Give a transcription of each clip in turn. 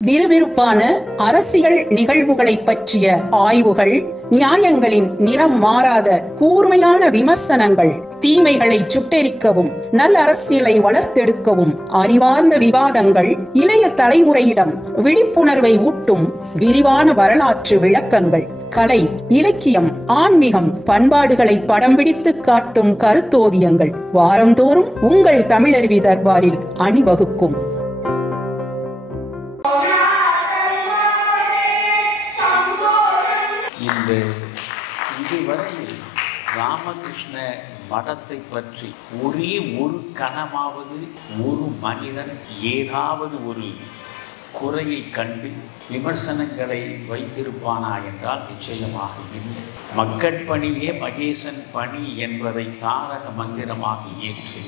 விறுவிறுப்பான அரசியல் நிகழ்வுகளை பற்றிய ஆய்வுகள், நியாயங்களின் நிறம் மாறாத கூர்மையான விமர்சனங்கள், தீமைகளை சுட்டெரிக்கவும் நல்ல அரசியலை வளர்த்தெடுக்கவும் அறிவார்ந்த விவாதங்கள், இளைய தலைமுறையிடம் விழிப்புணர்வை ஊட்டும் விரிவான வரலாற்று விளக்கங்கள், கலை, இலக்கியம், ஆன்மீகம், பண்பாடுகளை படம் பிடித்து காட்டும் கருத்தோவியங்கள் வாரந்தோறும் உங்கள் தமிழருவி தர்பாரில் அணிவகுக்கும். இந்த இதுவரையில் ராமகிருஷ்ண மடத்தை பற்றி ஒரே ஒரு கணமாவது ஒரு மனிதன் ஏதாவது ஒரு குறையை கண்டு விமர்சனங்களை வைத்திருப்பானா என்றால் நிச்சயமாக இல்லை. மக்கள் பணியே மகேசன் பணி என்பதை தாரக மந்திரமாக ஏற்று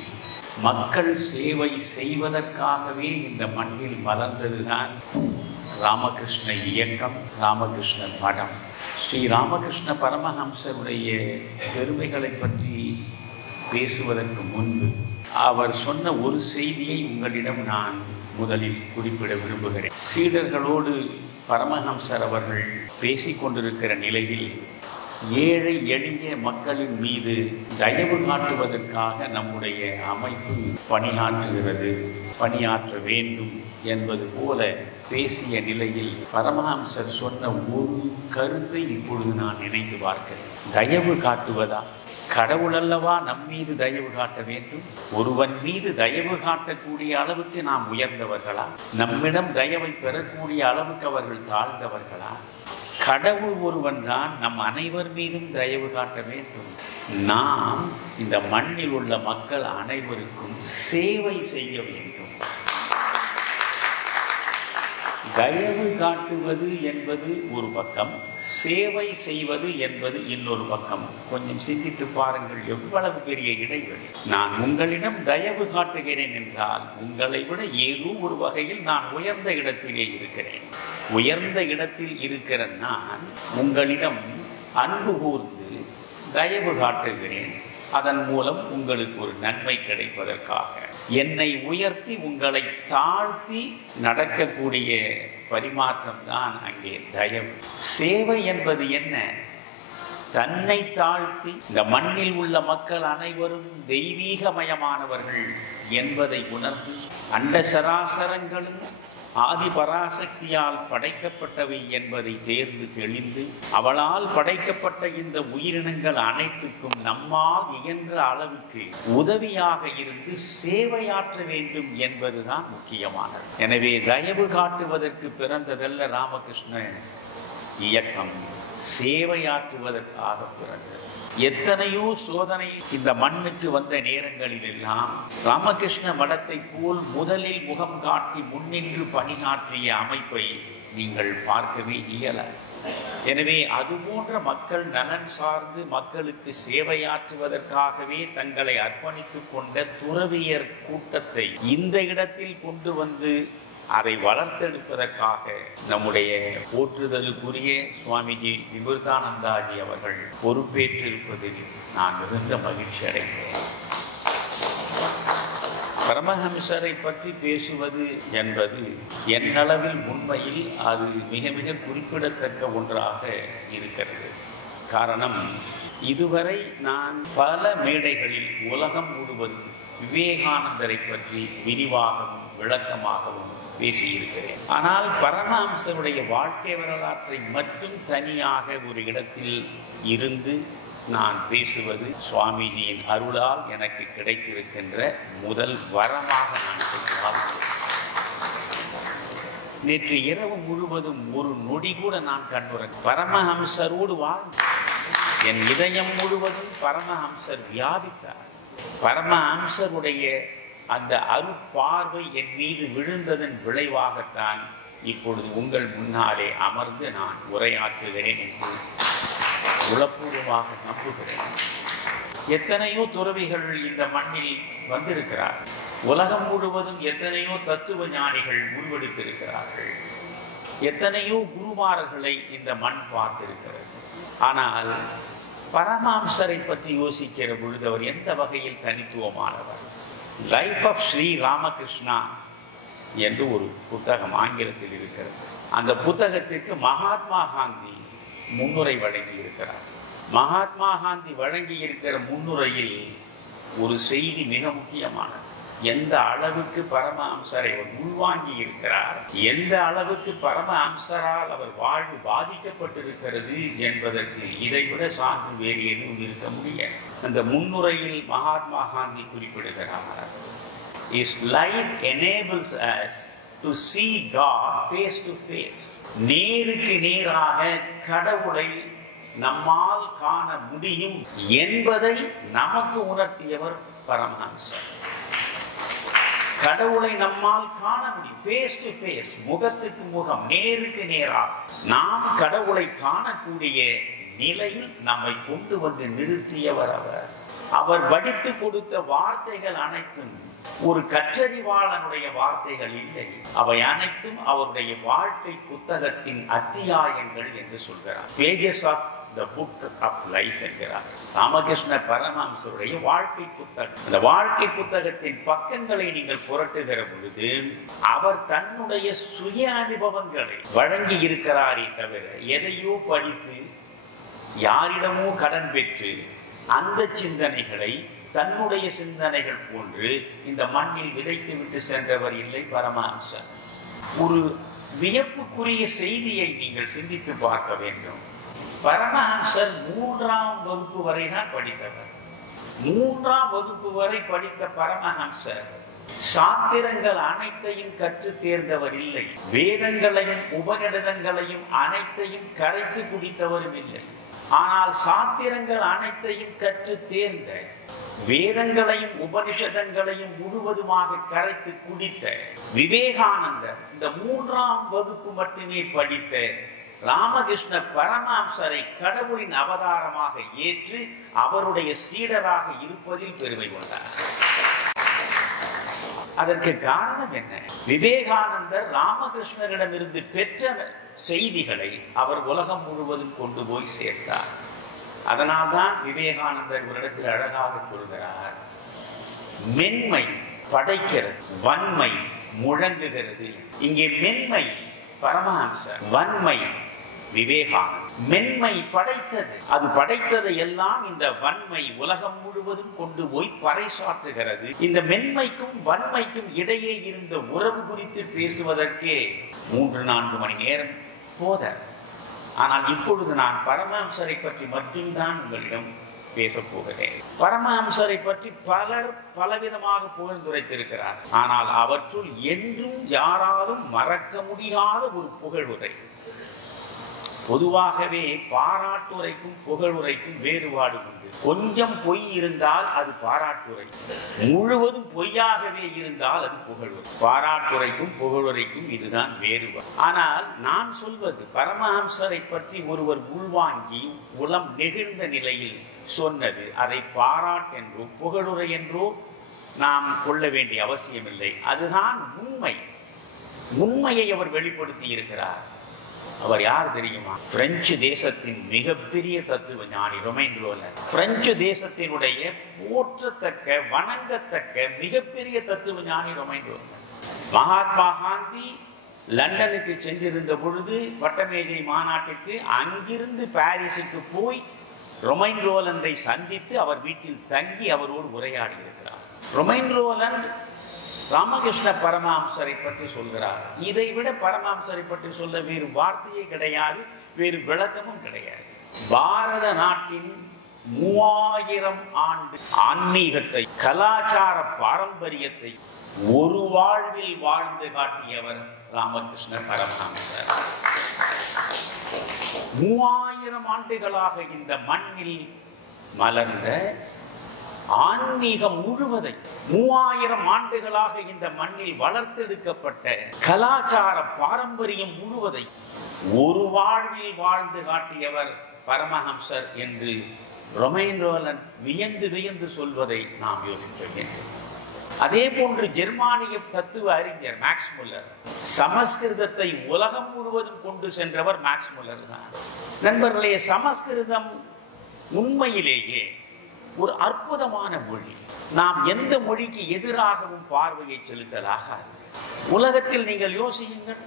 மக்கள் சேவை செய்வதற்காகவே இந்த மண்ணில் மலர்ந்ததுதான் ராமகிருஷ்ண இயக்கம், ராமகிருஷ்ண மடம். ஸ்ரீ ராமகிருஷ்ண பரமஹம்சருடைய பெருமைகளை பற்றி பேசுவதற்கு முன்பு அவர் சொன்ன ஒரு செய்தியை உங்களிடம் நான் முதலில் குறிப்பிட விரும்புகிறேன். சீடர்களோடு பரமஹம்சர் அவர்கள் பேசிக்கொண்டிருக்கிற நிலையில் ஏழை எளிய மக்களின் மீது தயவு காட்டுவதற்காக நம்முடைய அமைப்பு பணியாற்ற வேண்டும் என்பது போல பேசிய நிலையில் பரமஹம்சர் சொன்ன ஒரு கருத்தை இப்பொழுது நான் நினைத்து பார்க்கிறேன். தயவு காட்டுவதா? கடவுள் அல்லவா நம் மீது தயவு காட்ட வேண்டும்? ஒருவன் மீது தயவு காட்டக்கூடிய அளவுக்கு நாம் உயர்ந்தவர்களா? நம்மிடம் தயவை பெறக்கூடிய அளவுக்கு அவர்கள் தாழ்ந்தவர்களா? கடவுள் ஒருவன் தான் நம் அனைவர் மீதும் தயவு காட்ட வேண்டும். நாம் இந்த மண்ணில் உள்ள மக்கள் அனைவருக்கும் சேவை செய்ய வேண்டும். தயவு காட்டுவது என்பது ஒரு பக்கம், சேவை செய்வது என்பது இன்னொரு பக்கம். கொஞ்சம் சிந்தித்து பாருங்கள், எவ்வளவு பெரிய இடைவெளி. நான் உங்களிடம் தயவு காட்டுகிறேன் என்றால் உங்களை விட ஏதோ ஒரு வகையில் நான் உயர்ந்த இடத்திலே இருக்கிறேன். உயர்ந்த இடத்தில் இருக்கிற நான் உங்களிடம் அன்பு கூர்ந்து தயவு காட்டுகிறேன். அதன் மூலம் உங்களுக்கு ஒரு நன்மை கிடைப்பதற்காக என்னை உயர்த்தி உங்களை தாழ்த்தி நடக்கக்கூடிய பரிமாற்றம் தான் அங்கே தயவு. சேவை என்பது என்ன? தன்னை தாழ்த்தி இந்த மண்ணில் உள்ள மக்கள் அனைவரும் தெய்வீகமயமானவர்கள் என்பதை உணர்ந்து அண்ட சராசரங்களும் ஆதி பராசக்தியால் படைக்கப்பட்டவை என்பதை தேர்ந்து தெளிந்து அவளால் படைக்கப்பட்ட இந்த உயிரினங்கள் அனைத்துக்கும் நம்மால் இயன்ற அளவுக்கு உதவியாக இருந்து சேவையாற்ற வேண்டும் என்பதுதான் முக்கியமானது. எனவே தயவு காட்டுவதற்கு பிறந்ததல்ல ராமகிருஷ்ண இயக்கம், சேவையாற்றுவதற்காக பிறந்தது. எத்தனையோ சோதனை இந்த மண்ணுக்கு வந்த நேரங்களில் எல்லாம் ராமகிருஷ்ண மடத்தை போல் முதலில் முகம் காட்டி முன்னின்று பணியாற்றிய அமைப்பை நீங்கள் பார்க்கவே இயலாது. எனவே அதுபோன்ற மக்கள் நலன் சார்ந்து மக்களுக்கு சேவையாற்றுவதற்காகவே தங்களை அர்ப்பணித்துக் கொண்ட துறவியர் கூட்டத்தை இந்த இடத்தில் கொண்டு வந்து அதை வளர்த்தெடுப்பதற்காக நம்முடைய போற்றுதலுக்குரிய சுவாமிஜி விபுர்தானந்தாஜி அவர்கள் பொறுப்பேற்றிருப்பதில் நான் மிகுந்த மகிழ்ச்சி அடைகிறேன். பரமஹம்சரை பற்றி பேசுவது என்பது என்னளவில் உண்மையில் அது மிக மிக குறிப்பிடத்தக்க ஒன்றாக இருக்கிறது. காரணம், இதுவரை நான் பல மேடைகளில் உலகம் முழுவதும் விவேகானந்தரை பற்றி விரிவாகவும் விளக்கமாகவும் பேசியிருக்கிறேன். ஆனால் பரமஹம்சருடைய வாழ்க்கை வரலாற்றை மட்டும் தனியாக ஒரு இடத்தில் இருந்து நான் பேசுவது சுவாமிஜியின் அருளால் எனக்கு கிடைத்திருக்கின்ற முதல் வரமாக நான் சொல்லுவார். நேற்று இரவு முழுவதும் ஒரு நொடி கூட நான் கண்டுறேன். பரமஹம்சரோடு வாழ்ந்து என் இதயம் முழுவதும் பரமஹம்சர் வியாபித்தார். பரமஹம்சருடைய அந்த அருட்பார்வை என் மீது விழுந்ததன் விளைவாகத்தான் இப்பொழுது உங்கள் முன்னாலே அமர்ந்து நான் உரையாற்றுகிறேன் என்று உளப்பூர்வமாக நம்புகிறேன். எத்தனையோ துறவிகள் இந்த மண்ணில் வந்திருக்கிறார்கள். உலகம் முழுவதும் எத்தனையோ தத்துவ ஞானிகள் உருவெடுத்திருக்கிறார்கள். எத்தனையோ குருமார்களை இந்த மண் பார்த்திருக்கிறது. ஆனால் பரமஹம்சரை பற்றி யோசிக்கிற பொழுது அவர் எந்த வகையில் தனித்துவமானவர்? லைஃப் ஆஃப் ஸ்ரீ ராமகிருஷ்ணா என்று ஒரு புத்தகம் ஆங்கிலத்தில் இருக்கிறது. அந்த புத்தகத்திற்கு மகாத்மா காந்தி முன்னுரை வழங்கி இருக்கிறார். மகாத்மா காந்தி வழங்கி இருக்கிற முன்னுரையில் ஒரு செய்தி மிக முக்கியமானது. எந்த அளவுக்கு பரமஹம்சரை அவர் உள்வாங்கி இருக்கிறார், எந்த அளவுக்கு பரமஹம்சரால் அவர் வாழ்வு பாதிக்கப்பட்டிருக்கிறது என்பதற்கு இதைவிட சான்று வேறு எதுவும் இருக்க முடியாது. அந்த முன்னுரையில் மகாத்மா காந்தி குறிப்பிடுகிறார், His life enables us to see God face to face. நேருக்கு நேராக கடவுளை நம்மால் காண முடியும் என்பதை நமக்கு உணர்த்தியவர் பரமஹம்சர். கடவுளை நம்மால் காண முடியும், ஃபேஸ் டு ஃபேஸ், முகத்துக்கு முகம், நேருக்கு நேராக நாம் கடவுளை காணக்கூடிய நிலையில் நம்மை கொண்டு வந்து நிறுத்தியவர் அவர். அவர் வடித்து கொடுத்த வார்த்தைகள் அனைத்தும் ஒரு கற்றறிவாளனுடைய வார்த்தைகள் இல்லை, அவை அனைத்தும் அவருடைய வாழ்க்கை புத்தகத்தின் அத்தியாயங்கள் என்று சொல்கிறார். Pages of the book of life என்கிறார். ராமகிருஷ்ண பரமஹம்சருடைய வாழ்க்கை புத்தகம். அந்த வாழ்க்கை புத்தகத்தின் பக்கங்களை நீங்கள் புரட்டுகிற பொழுது அவர் தன்னுடைய சுய அனுபவங்களை வழங்கி இருக்கிறாரே தவிர எதையோ படித்து யாரிடமோ கடன் பெற்று அந்த சிந்தனைகளை தன்னுடைய சிந்தனைகள் போன்று இந்த மண்ணில் விதைத்து விட்டு சென்றவர் இல்லை பரமஹம்சர். ஒரு வியப்புக்குரிய செய்தியை நீங்கள் சிந்தித்து பார்க்க வேண்டும். பரமஹம்சர் 3ஆம் வகுப்பு வரை தான் படித்தவர். 3ஆம் வகுப்பு வரை படித்த பரமஹம்சர் சாத்திரங்கள் அனைத்தையும் கற்று தேர்ந்தவர் இல்லை, வேதங்களையும் உபநிடதங்களையும் அனைத்தையும் கரைத்து குடித்தவரும் இல்லை. ஆனால் சாத்திரங்கள் அனைத்தையும் கற்று தேர்ந்த, வேதங்களையும் உபனிஷதங்களையும் முழுவதுமாக கரைத்து குடித்த விவேகானந்தர் இந்த 3ஆம் வகுப்பு மட்டுமே படித்த ராமகிருஷ்ண பரமஹம்சரை கடவுளின் அவதாரமாக ஏற்று அவருடைய சீடராக இருப்பதில் பெருமை கொண்டார். அதற்கு காரணம் என்ன? விவேகானந்தர் ராமகிருஷ்ணரிடமிருந்து பெற்ற செய்திகளை அவர் உலகம் முழுவதும் கொண்டு போய் சேர்த்தார். அதனால்தான் விவேகானந்தர் ஒரு இடத்தில் அழகாக சொல்கிறார், மென்மை படைக்கிறது, வன்மை முழங்குகிறது. இங்கே மென்மை பரமஹம்சர், வன்மை விவேகானந்தர். மென்மை படைத்தது, அது படைத்ததை எல்லாம் இந்த வன்மை உலகம் முழுவதும் கொண்டு போய் பறைசாற்றுகிறது. இந்த மென்மைக்கும் வன்மைக்கும் இடையே இருந்த உறவு குறித்து பேசுவதற்கே 3-4 மணி நேரம் போத. ஆனால் இப்பொழுது நான் பரமஹம்சரை பற்றி மட்டும்தான் உங்களிடம் பேசப் போகிறேன். பரமஹம்சரை பற்றி பலர் பலவிதமாக புகழ்ந்துரைத்திருக்கிறார். ஆனால் அவற்றுள் என்றும் யாராலும் மறக்க முடியாத ஒரு புகழுரை. பொதுவாகவே பாராட்டுரைக்கும் புகழுரைக்கும் வேறுபாடு உண்டு. கொஞ்சம் பொய் இருந்தால் அது பாராட்டுரை, முழுவதும் பொய்யாகவே இருந்தால் அது புகழுரை. பாராட்டுரைக்கும் புகழுரைக்கும் இதுதான் வேறுபாடு. ஆனால் நான் சொல்வது, பரமஹம்சரை பற்றி ஒருவர் உள்வாங்கி உளம் நெகிழ்ந்த நிலையில் சொன்னது, அதை பாராட்டென்றோ புகழுரை என்றோ நாம் கொள்ள வேண்டிய அவசியமில்லை. அதுதான் உண்மை. உண்மையை அவர் வெளிப்படுத்தி இருக்கிறார். அவர் யார் தெரியுமா? பிரெஞ்சு தேசத்தின் மிகப்பெரிய தத்துவ ஞானி ரொமைன் ரோலன். பிரெஞ்சு தேசத்தினுடைய போற்றத்தக்க வணங்கத்தக்க மிகப்பெரிய தத்துவ ஞானி ரொமைன் ரோலன். மகாத்மா காந்தி லண்டனுக்கு சென்றிருந்த பொழுது பட்டமேஜை மாநாட்டுக்கு அங்கிருந்து பாரிஸுக்கு போய் ரொமைன் ரோலனை சந்தித்து அவர் வீட்டில் தங்கி அவரோடு உரையாடி இருக்கிறார். ரொமைன் ரோலன் ராமகிருஷ்ண பரமஹம்சரை பற்றி சொல்கிறார். இதை விட பரமஹம்சரை பற்றி சொல்ல வேறு வார்த்தையே கிடையாது, வேறு விளக்கமும் கிடையாது. பாரத நாட்டின் 3000 ஆண்டு ஆன்மீகத்தை, கலாச்சார பாரம்பரியத்தை ஒரு வாழ்வில் வாழ்ந்து காட்டியவர் ராமகிருஷ்ண பரமஹம்சர். 3000 ஆண்டுகளாக இந்த மண்ணில் மலர்ந்த ஆன்மீகம் முழுவதை, 3000 ஆண்டுகளாக இந்த மண்ணில் வளர்த்தெடுக்கப்பட்ட கலாச்சார பாரம்பரியம் முழுவதை ஒரு வாழ்வில் வாழ்ந்து காட்டியவர் பரமஹம்சர் என்று ரொமைன் ரோலன் வியந்து வியந்து சொல்வதை நாம் யோசிக்க வேண்டும். அதே போன்று ஜெர்மானிய தத்துவ அறிஞர் மேக்ஸ் முல்லர், சமஸ்கிருதத்தை உலகம் முழுவதும் கொண்டு சென்றவர் மேக்ஸ் முல்லர் தான். நண்பர்களே, சமஸ்கிருதம் உண்மையிலேயே ஒரு அற்புதமான மொழி. நாம் எந்த மொழிக்கு எதிராகவும் பார்வையை செலுத்தலாகாது. உலகத்தில் நீங்கள் யோசியுங்கள்,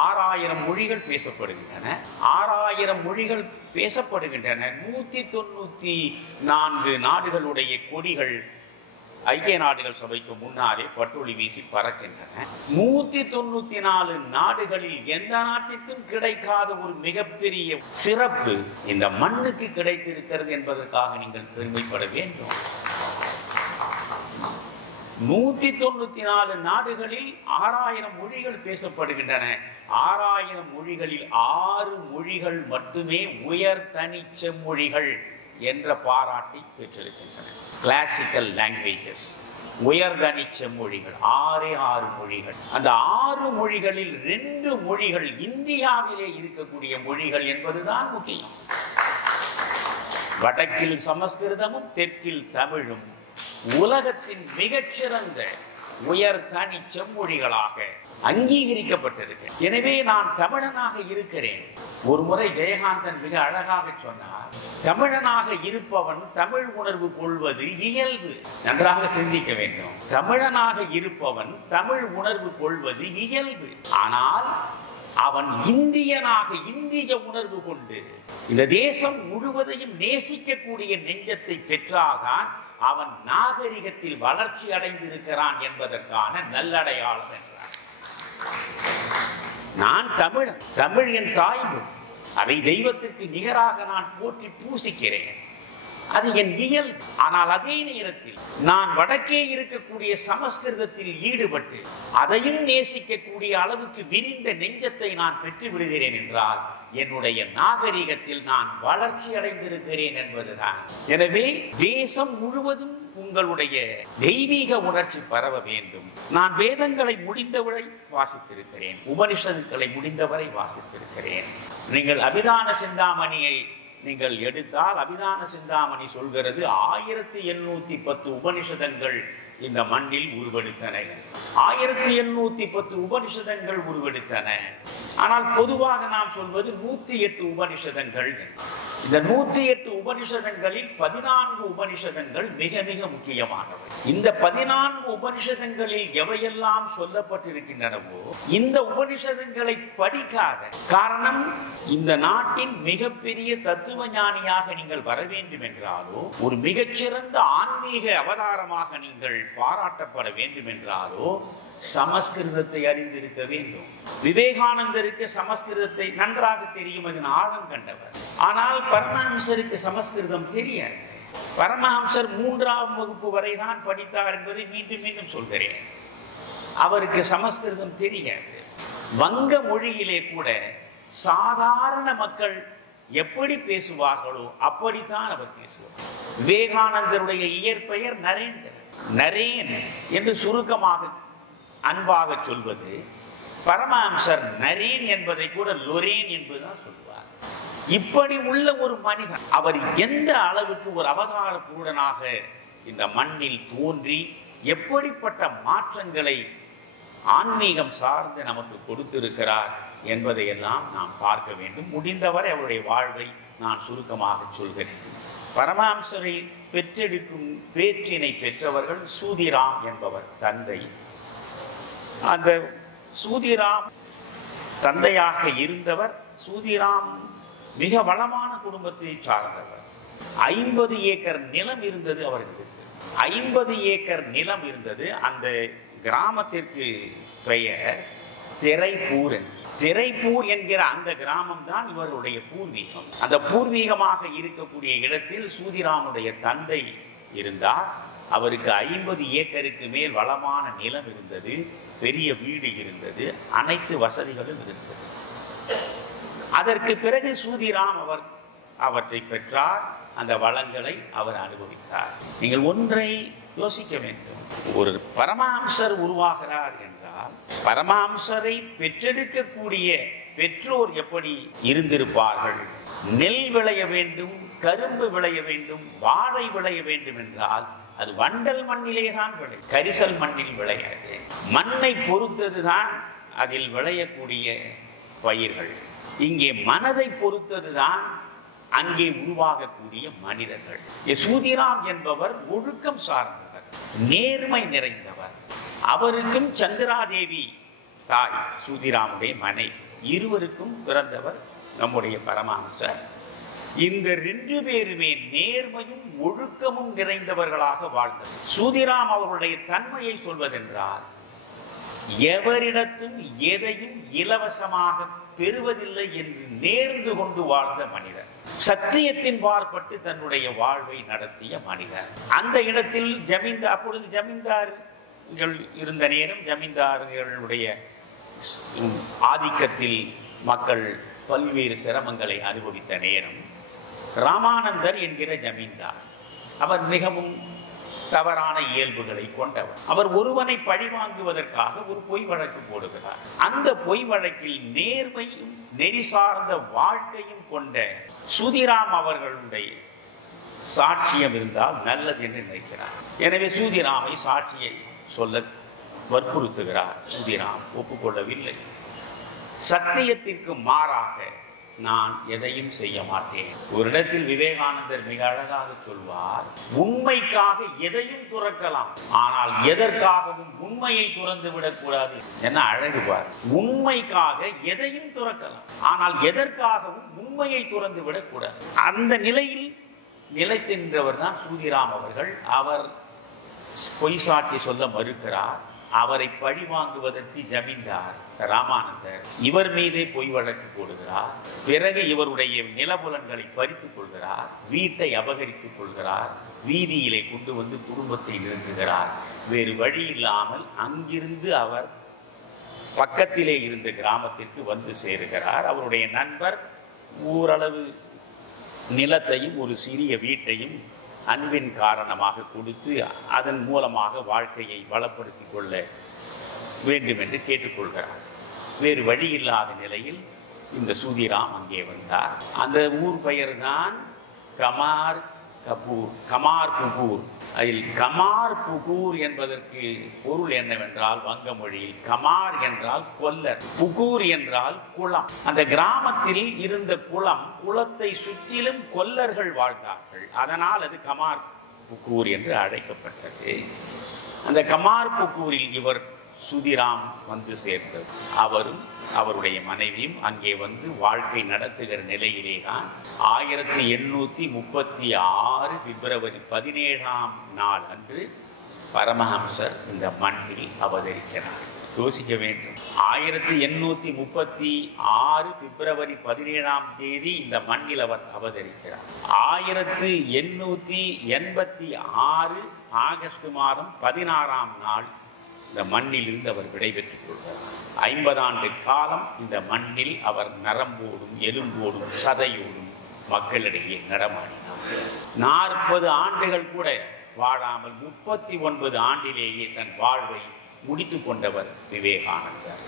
6000 மொழிகள் பேசப்படுகின்றன. 6000 மொழிகள் பேசப்படுகின்றன. 194 நாடுகளுடைய கொடிகள் ஐக்கிய நாடுகள் சபைக்கு முன்னாலே பட்டொளி வீசி பறக்கின்றன. 194 நாடுகளில் எந்த நாட்டிற்கும் கிடைக்காத ஒரு மிகப்பெரிய சிறப்பு இந்த மண்ணுக்கு கிடைத்திருக்கிறது என்பதற்காக நீங்கள் பெருமைப்பட வேண்டும். 194 நாடுகளில் 6000 மொழிகள் பேசப்படுகின்றன. 6000 மொழிகளில் 6 மொழிகள் மட்டுமே உயர் தனி செம்மொழிகள் என்ற பாராட்டை பெற்றிருக்கின்றன. கிளாசிக்கல் லாங்குவேஜஸ், உயர்தனி செம்மொழிகள் 6 மொழிகள். அந்த 6 மொழிகளில் 2 மொழிகள் இந்தியாவிலே இருக்கக்கூடிய மொழிகள் என்பதுதான் முக்கியம். வடக்கில் சமஸ்கிருதமும் தெற்கில் தமிழும் உலகத்தின் மிகச்சிறந்த உயர் தனி செம்மொழிகளாக அங்கீகரிக்கப்பட்டிருக்கு. எனவே நான் தமிழனாக இருக்கிறேன். ஒரு முறை ஜெயகாந்தன் மிக அழகாக சொன்னார், தமிழனாக இருப்பவன் தமிழ் உணர்வு கொள்வது இயல்பு. நன்றாக சிந்திக்க வேண்டும். தமிழனாக இருப்பவன் தமிழ் உணர்வு கொள்வது இயல்பு. ஆனால் அவன் இந்தியனாக இந்திய உணர்வு கொண்டு இந்த தேசம் முழுவதையும் நேசிக்கக்கூடிய நெஞ்சத்தை பெற்றால்தான் அவன் நாகரிகத்தில் வளர்ச்சி அடைந்திருக்கிறான் என்பதற்கான நல்லடையாளம் என்றார். நான் தமிழன், தமிழ் என் தாய்மொழி, அதை தெய்வத்திற்கு நிகராக நான் போற்றி பூசிக்கிறேன், அது என் இயல். ஆனால் அதே நேரத்தில் நான் வடக்கே இருக்கக்கூடிய சமஸ்கிருதத்தில் ஈடுபட்டு அதையும் நேசிக்கக்கூடிய அளவுக்கு விரிந்த நெஞ்சத்தை நான் பெற்று விடுகிறேன் என்றால் என்னுடைய நாகரிகத்தில் நான் வளர்ச்சி அடைந்திருக்கிறேன் என்பதுதான். எனவே தேசம் முழுவதும் உங்களுடைய தெய்வீக உணர்ச்சி பரவ வேண்டும். நான் வேதங்களை முடிந்தவரை வாசித்திருக்கிறேன், உபனிஷத்துக்களை முடிந்தவரை வாசித்திருக்கிறேன். நீங்கள் அபிதான சிந்தாமணியை நீங்கள் எடுத்தால் அபிதான சிந்தாமணி சொல்கிறது 1810 உபனிஷதங்கள் இந்த மண்ணில் உருவெடுத்தன. 1810 உபனிஷதங்கள் உருவெடுத்தன. ஆனால் பொதுவாக நாம் சொல்வது 108 உபனிஷதங்கள். இந்த 108 உபனிஷதங்களில் 14 உபனிஷதங்கள் மிக மிக முக்கியமானவை. இந்த 14 உபனிஷதங்களில் எவையெல்லாம் சொல்லப்பட்டிருக்கின்றனவோ இந்த உபனிஷதங்களை படிக்காத காரணம், இந்த நாட்டின் மிகப்பெரிய தத்துவ ஞானியாக நீங்கள் வர வேண்டும் என்றாலோ, ஒரு மிகச்சிறந்த ஆன்மீக அவதாரமாக நீங்கள் பாராட்டப்பட வேண்டும் என்றாலோ சமஸ்கிருதத்தை அறிந்திருக்க வேண்டும். விவேகானந்தருக்கு சமஸ்கிருதத்தை நன்றாக தெரியும், அதன் ஆழம் கண்டவர். ஆனால் பரமஹம்சருக்கு சமஸ்கிருதம் தெரியாது. பரமஹம்சர் 3ஆம் வகுப்பு வரைதான் படித்தார் என்பதை மீண்டும் மீண்டும் சொல்கிறேன். அவருக்கு சமஸ்கிருதம் தெரியாது. வங்க மொழியிலே கூட சாதாரண மக்கள் எப்படி பேசுவார்களோ அப்படித்தான் அவர் பேசுவார். விவேகானந்தருடைய இயற்பெயர் நரேந்திரன். நரேன் என்று சுருக்கமாக அன்பாக சொல்வது. பரமஹம்சர் நரேன் என்பதை கூட லொரேன் என்பதுதான் சொல்வார். இப்படி உள்ள ஒரு மனிதன், அவர் எந்த அளவுக்கு ஒரு அவதார பூடனாக இந்த மண்ணில் தோன்றி எப்படிப்பட்ட மாற்றங்களை ஆன்மீகம் சார்ந்து நமக்கு கொடுத்திருக்கிறார் என்பதையெல்லாம் நாம் பார்க்க வேண்டும். முடிந்தவரை அவருடைய வாழ்வை நான் சுருக்கமாக சொல்கிறேன். பரமஹம்சரை பெற்றெடுக்கும் பேற்றினை பெற்றவர்கள் சூதிராம் என்பவர் தந்தை. அந்த சூதிராம் தந்தையாக இருந்தவர். சூதிராம் மிக வளமான குடும்பத்தை சார்ந்தவர். 50 ஏக்கர் நிலம் இருந்தது அவர்களுக்கு. 50 ஏக்கர் நிலம் இருந்தது. அந்த கிராமத்திற்கு பெயர் திரைப்பூர். திரைப்பூர் என்கிற அந்த கிராமம் தான் இவருடைய பூர்வீகம். அந்த பூர்வீகமாக இருக்கக்கூடிய இடத்தில் சூதிராமுடைய தந்தை இருந்தார். அவருக்கு 50 ஏக்கருக்கு மேல் வளமான நிலம் இருந்தது, பெரிய வீடு இருந்தது, அனைத்து வசதிகளும் இருந்தது. அதற்கு பிறகு சூதிராம் அவற்றை பெற்றார். அந்த வளங்களை அவர் அனுபவித்தார். நீங்கள் ஒன்றை யோசிக்க வேண்டும். ஒரு பரமஹம்சர் உருவாகிறார் என்றால் பரமஹம்சரை பெற்றெடுக்கக்கூடிய பெற்றோர் எப்படி இருந்திருப்பார்கள்? நெல் விளைய வேண்டும், கரும்பு விளைய வேண்டும், வாழை விளைய வேண்டும் என்றால் அது வண்டல் மண்ணிலே தான் விளை, கரிசல் மண்ணில் விளையாது. மண்ணை பொறுத்ததுதான் அதில் விளையக்கூடிய பயிர்கள். இங்கே மனதை பொறுத்ததுதான் அங்கே உருவாகக்கூடிய மனிதர்கள். சூதிராம் என்பவர் ஒழுக்கம் சார்ந்தவர், நேர்மை நிறைந்தவர். அவருக்கும் சந்திராதேவி தாய் சூதிராமுடைய மனைவி, இருவருக்கும் பிறந்தவர் நம்முடைய பரமஹம்சர். இந்த 2 பேருமே நேர்மையும் ஒழுக்கமும் நிறைந்தவர்களாக வாழ்ந்தனர். சூதிராம் அவர்களுடைய தன்மையை சொல்வதென்றால், எவரிடத்தும் எதையும் இலவசமாக பெறுவதில்லை என்று நேர்ந்து கொண்டு வாழ்ந்த மனிதர். சத்தியத்தின் பார்ப்பட்டு தன்னுடைய வாழ்வை நடத்திய மனிதர். அந்த இடத்தில் அப்பொழுது ஜமீன்தார்கள் இருந்த நேரம், ஜமீன்தார்களுடைய ஆதிக்கத்தில் மக்கள் பல்வேறு சிரமங்களை அனுபவித்த நேரம், ராமானந்தர் என்கிற ஜமீன்தார், அவர் மிகவும் தவறான இயல்புகளை கொண்டவர். அவர் ஒருவனை பழிவாங்குவதற்காக ஒரு பொய் வழக்கு போடுகிறார். அந்த பொய் வழக்கில் நேர்மையும் நெறி சார்ந்த வாழ்க்கையும் கொண்ட சூதிராம் அவர்களுடைய சாட்சியம் இருந்தால் நல்லது என்று நினைக்கிறார். எனவே சூதிராமை சாட்சியை சொல்ல வற்புறுத்துகிறார். சூதிராம் ஒப்புக்கொள்ளவில்லை. சத்தியத்திற்கு மாறாக நான் எதையும் செய்ய மாட்டேன். ஒரு இடத்தில் விவேகானந்தர் மிக அழகாக சொல்வார், உண்மைக்காக எதையும் துறக்கலாம், ஆனால் எதற்காகவும் உண்மையை துறந்து விடக்கூடாது. என்ன அழகு பார்! உண்மைக்காக எதையும் துறக்கலாம், ஆனால் எதற்காகவும் உண்மையை துறந்து விடக்கூடாது. அந்த நிலையில் நிலைத்தின்றவர் தான் சூதிராம் அவர்கள். அவர் பொய் சாட்சி சொல்ல மறுக்கிறார். அவரை பழி வாங்குவதற்கு ஜமீன்தார் ராமானந்தர் இவர் மீதே பொய் வழக்கு போடுகிறார். பிறகு இவருடைய நிலபுலன்களை பறித்துக் கொள்கிறார், வீட்டை அபகரித்துக் கொள்கிறார், வீதியிலே கொண்டு வந்து குடும்பத்தை நிறுத்துகிறார். வேறு வழி இல்லாமல் அங்கிருந்து அவர் பக்கத்திலே இருந்த கிராமத்திற்கு வந்து சேருகிறார். அவருடைய நண்பர் ஓரளவு நிலத்தையும் ஒரு சிறிய வீட்டையும் அன்பின் காரணமாக கொடுத்து அதன் மூலமாக வாழ்க்கையை வளப்படுத்திக் கொள்ள வேண்டும் என்று கேட்டுக்கொள்கிறார். வேறு வழி இல்லாத நிலையில் இந்த சூதிராம் அங்கே வந்தார். அந்த ஊர் பெயர் தான் கமார் புகூர். அதில் கமார் புகூர் என்பதற்கு பொருள் என்னவென்றால், வங்க மொழியில் கமார் என்றால் கொல்லர், புகூர் என்றால் குளம். அந்த கிராமத்தில் இருந்த குளத்தை சுற்றிலும் கொல்லர்கள் வாழ்ந்தார்கள். அதனால் அது கமார் புகூர் என்று அழைக்கப்பட்டது. அந்த கமார் புகூரில் இவர் சூதிராம் வந்து சேர்ந்தது. அவரும் அவருடைய மனைவியும் அங்கே வந்து வாழ்க்கை நடத்துகிற நிலையிலே தான் 1836 பிப்ரவரி 17ஆம் நாள் அன்று பரமஹம்சர் இந்த மண்ணில் அவதரிக்கிறார். யோசிக்க வேண்டும், 1836 பிப்ரவரி 17ஆம் தேதி இந்த மண்ணில் அவர் அவதரிக்கிறார். 1886 ஆகஸ்ட் மாதம் 16ஆம் நாள் இந்த மண்ணில் இருந்து அவர் விடைபெற்றுக் கொள்கிறார். 50 ஆண்டு காலம் இந்த மண்ணில் அவர் நரம்போடும் எலும்போடும் சதையோடும் மக்களிடையே நடமாடினார். 40 ஆண்டுகள் கூட வாழாமல் 39 ஆண்டிலேயே தன் வாழ்வை முடித்து கொண்டவர் விவேகானந்தர்.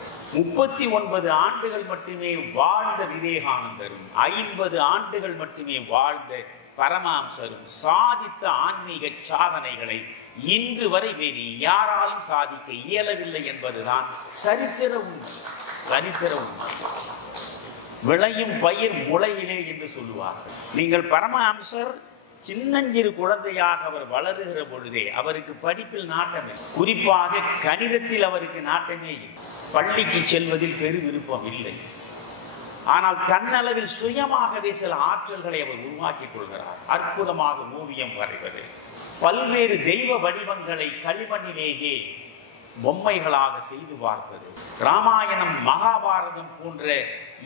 39 ஆண்டுகள் மட்டுமே வாழ்ந்த விவேகானந்தரும் 50 ஆண்டுகள் மட்டுமே வாழ்ந்த பரமஹம்சரும் சாதித்த ஆன்மீக சாதனைகளை இன்று வரை வேறு யாராலும் சாதிக்க இயலவில்லை என்பதுதான் சரித்திர உண்மை. விளையும் பயிர் முளையிலே என்று சொல்லுவார்கள். நீங்கள் பரமஹம்சர் சின்னஞ்சிறு குழந்தையாக அவர் வளருகிற பொழுதே அவருக்கு படிப்பில் நாட்டமே, குறிப்பாக கணிதத்தில் அவருக்கு நாட்டமே இல்லை. பள்ளிக்கு செல்வதில் பெரு விருப்பம் இல்லை. ஆனால் தன்னளவில் சுயமாகவே சில ஆற்றல்களை அவர் உருவாக்கிக் கொள்கிறார். அற்புதமாக ஓவியம் வரைவது, பல்வேறு தெய்வ வடிவங்களை களிமண்ணிலேயே பொம்மைகளாக செய்து பார்ப்பது, ராமாயணம் மகாபாரதம் போன்ற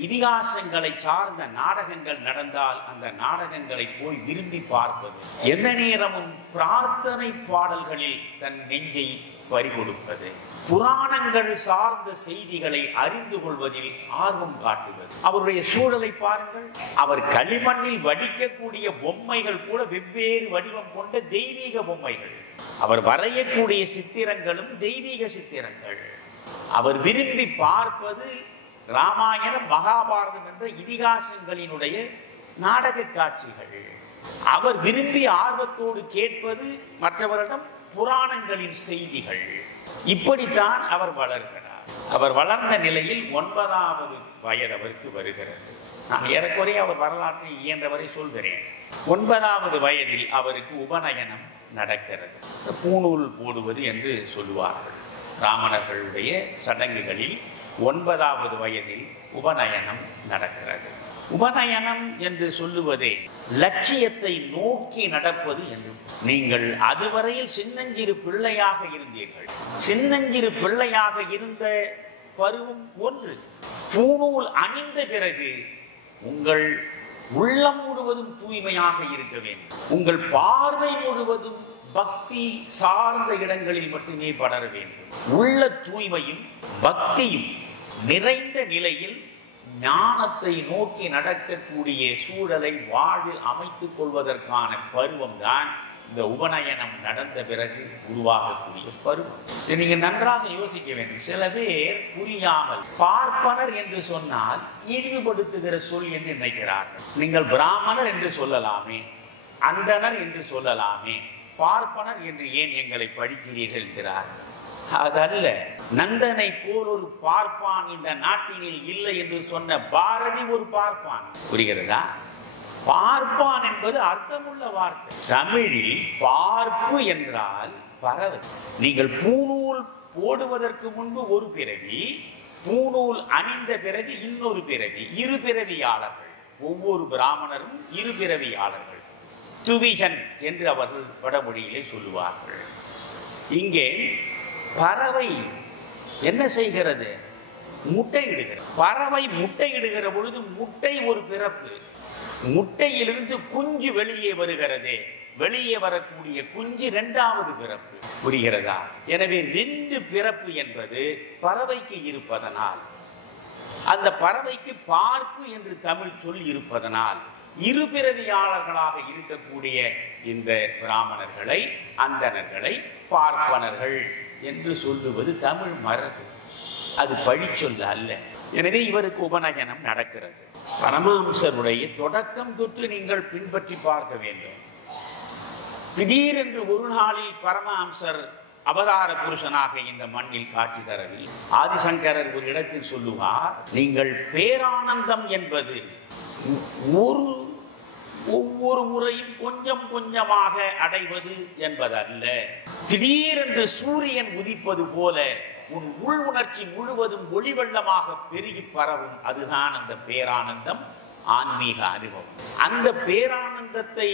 இதிகாசங்களை சார்ந்த நாடகங்கள் நடந்தால் அந்த நாடகங்களை போய் விரும்பி பார்ப்பது, எந்த நேரமும் பிரார்த்தனை பாடல்களில் தன் நெஞ்சை பறிகொடுப்பது, புராணங்கள் சார்ந்த செய்திகளை அறிந்து கொள்வதில் ஆர்வம் காட்டுவது. அவருடைய சூழலை பாருங்கள். அவர் களிமண்ணில் வடிக்கக்கூடிய பொம்மைகள் கூட வெவ்வேறு வடிவம் கொண்ட தெய்வீக பொம்மைகள். அவர் வரையக்கூடிய சித்திரங்களும் தெய்வீக சித்திரங்கள். அவர் விரும்பி பார்ப்பது ராமாயணம் மகாபாரதம் என்ற இதிகாசங்களினுடைய நாடக காட்சிகள். அவர் விரும்பி ஆர்வத்தோடு கேட்பது மற்றவரிடம் புராணங்களின் செய்திகள். இப்படித்தான் அவர் வளர்கிறார். அவர் வளர்ந்த நிலையில் 9வது வயது அவருக்கு வருகிறது. நான் ஏறக்குறைய அவர் வரலாற்றை இயன்றவரை சொல்கிறேன். 9வது வயதில் அவருக்கு உபநயனம் நடக்கிறது. பூணூல் போடுவது என்று சொல்லுவார்கள். பிராமணர்களுடைய சடங்குகளில் 9வது வயதில் உபநயனம் நடக்கிறது. உபநயனம் என்று சொல்லுவதே லட்சியத்தை நோக்கி நடப்பது என்று. நீங்கள் அதுவரையில் சின்னஞ்சிறு பிள்ளையாக இருந்தீர்கள். சின்னஞ்சிறு பிள்ளையாக இருந்த பருவம் ஒன்று. பூணூல் அணிந்த பிறகு உங்கள் உள்ளம் முழுவதும் தூய்மையாக இருக்க வேண்டும். உங்கள் பார்வை முழுவதும் பக்தி சார்ந்த இடங்களில் மட்டுமே படர வேண்டும். உள்ள தூய்மையும் பக்தியும் நிறைந்த நிலையில் ஞானத்தை நோக்கி நடக்கக்கூடிய சூழலை வாழ்வில் அமைத்துக் கொள்வதற்கான பருவம் தான் இந்த உபநயனம் நடந்த பிறகு உருவாகக்கூடிய பருவம். நீங்க நன்றாக யோசிக்க வேண்டும். சில பேர் புரியாமல் பார்ப்பனர் என்று சொன்னால் இழிவுபடுத்துகிற சொல் என்று நினைக்கிறார்கள். நீங்கள் பிராமணர் என்று சொல்லலாமே, அந்தனர் என்று சொல்லலாமே, பார்ப்பனர் என்று ஏன் எங்களை படிக்கிறீர்கள் என்கிறார்கள். அதல்ல. நந்தனை போல் ஒரு பார்ப்பான் இந்த நாட்டினில் இல்லை என்று சொன்ன பாரதி ஒரு பார்ப்பான். புரிகிறதா? பார்ப்பான் என்பது அர்த்தமுள்ள வார்த்தை. தமிழில் பார்ப்பு என்றால் பறவை. நீங்கள் பூணூல் போடுவதற்கு முன்பு ஒரு பிறவி, பூணூல் அணிந்த பிறகு இன்னொரு பிறவி, இரு பிறவியாளர்கள். ஒவ்வொரு பிராமணரும் இரு பிறவியாளர்கள். துவிகன் என்று அவர்கள் வடமொழியிலே சொல்லுவார்கள். இங்கே பறவை என்ன செய்கிறது? முட்டையிடுகிறது. பறவை முட்டையிடுகிற பொழுது முட்டை ஒரு பிறப்பு. முட்டையிலிருந்து குஞ்சு வெளியே வருகிறது. வெளியே வரக்கூடிய குஞ்சு 2வது பிறப்பு. புரிகிறதா? எனவே 2 பிறப்பு என்பது பறவைக்கு இருப்பதனால், அந்த பறவைக்கு பார்ப்பு என்று தமிழ் சொல் இருப்பதனால், இரு பிறவியாளர்களாக இருக்கக்கூடிய இந்த பிராமணர்களை, அந்தணர்களை பார்ப்பனர்கள் என்று சொல்லுவது தமிழ் மரபு. அது பழிச்சொல்ல அல்ல. எனவே இவருக்கு உபநயனம் நடக்கிறது. பரமஹம்சருடைய தொடக்கம் தொற்று நீங்கள் பின்பற்றி பார்க்க வேண்டும். திடீரென்று ஒரு நாளில் பரமஹம்சர் அவதார புருஷனாக இந்த மண்ணில் காட்சி தரவில் ஆதிசங்கரர் ஒரு இடத்தில் சொல்லுவார், நீங்கள் பேரானந்தம் என்பது ஒவ்வொரு முறையும் கொஞ்சம் கொஞ்சமாக அடைவது என்பதல்ல. திடீரென்று சூரியன் உதிப்பது போல உன் உள் உணர்ச்சி முழுவதும் ஒளிவெள்ளமாக பெருகி பரவும். அதுதான் அந்த பேரானந்தம், ஆன்மீக அனுபவம். அந்த பேரானந்தத்தை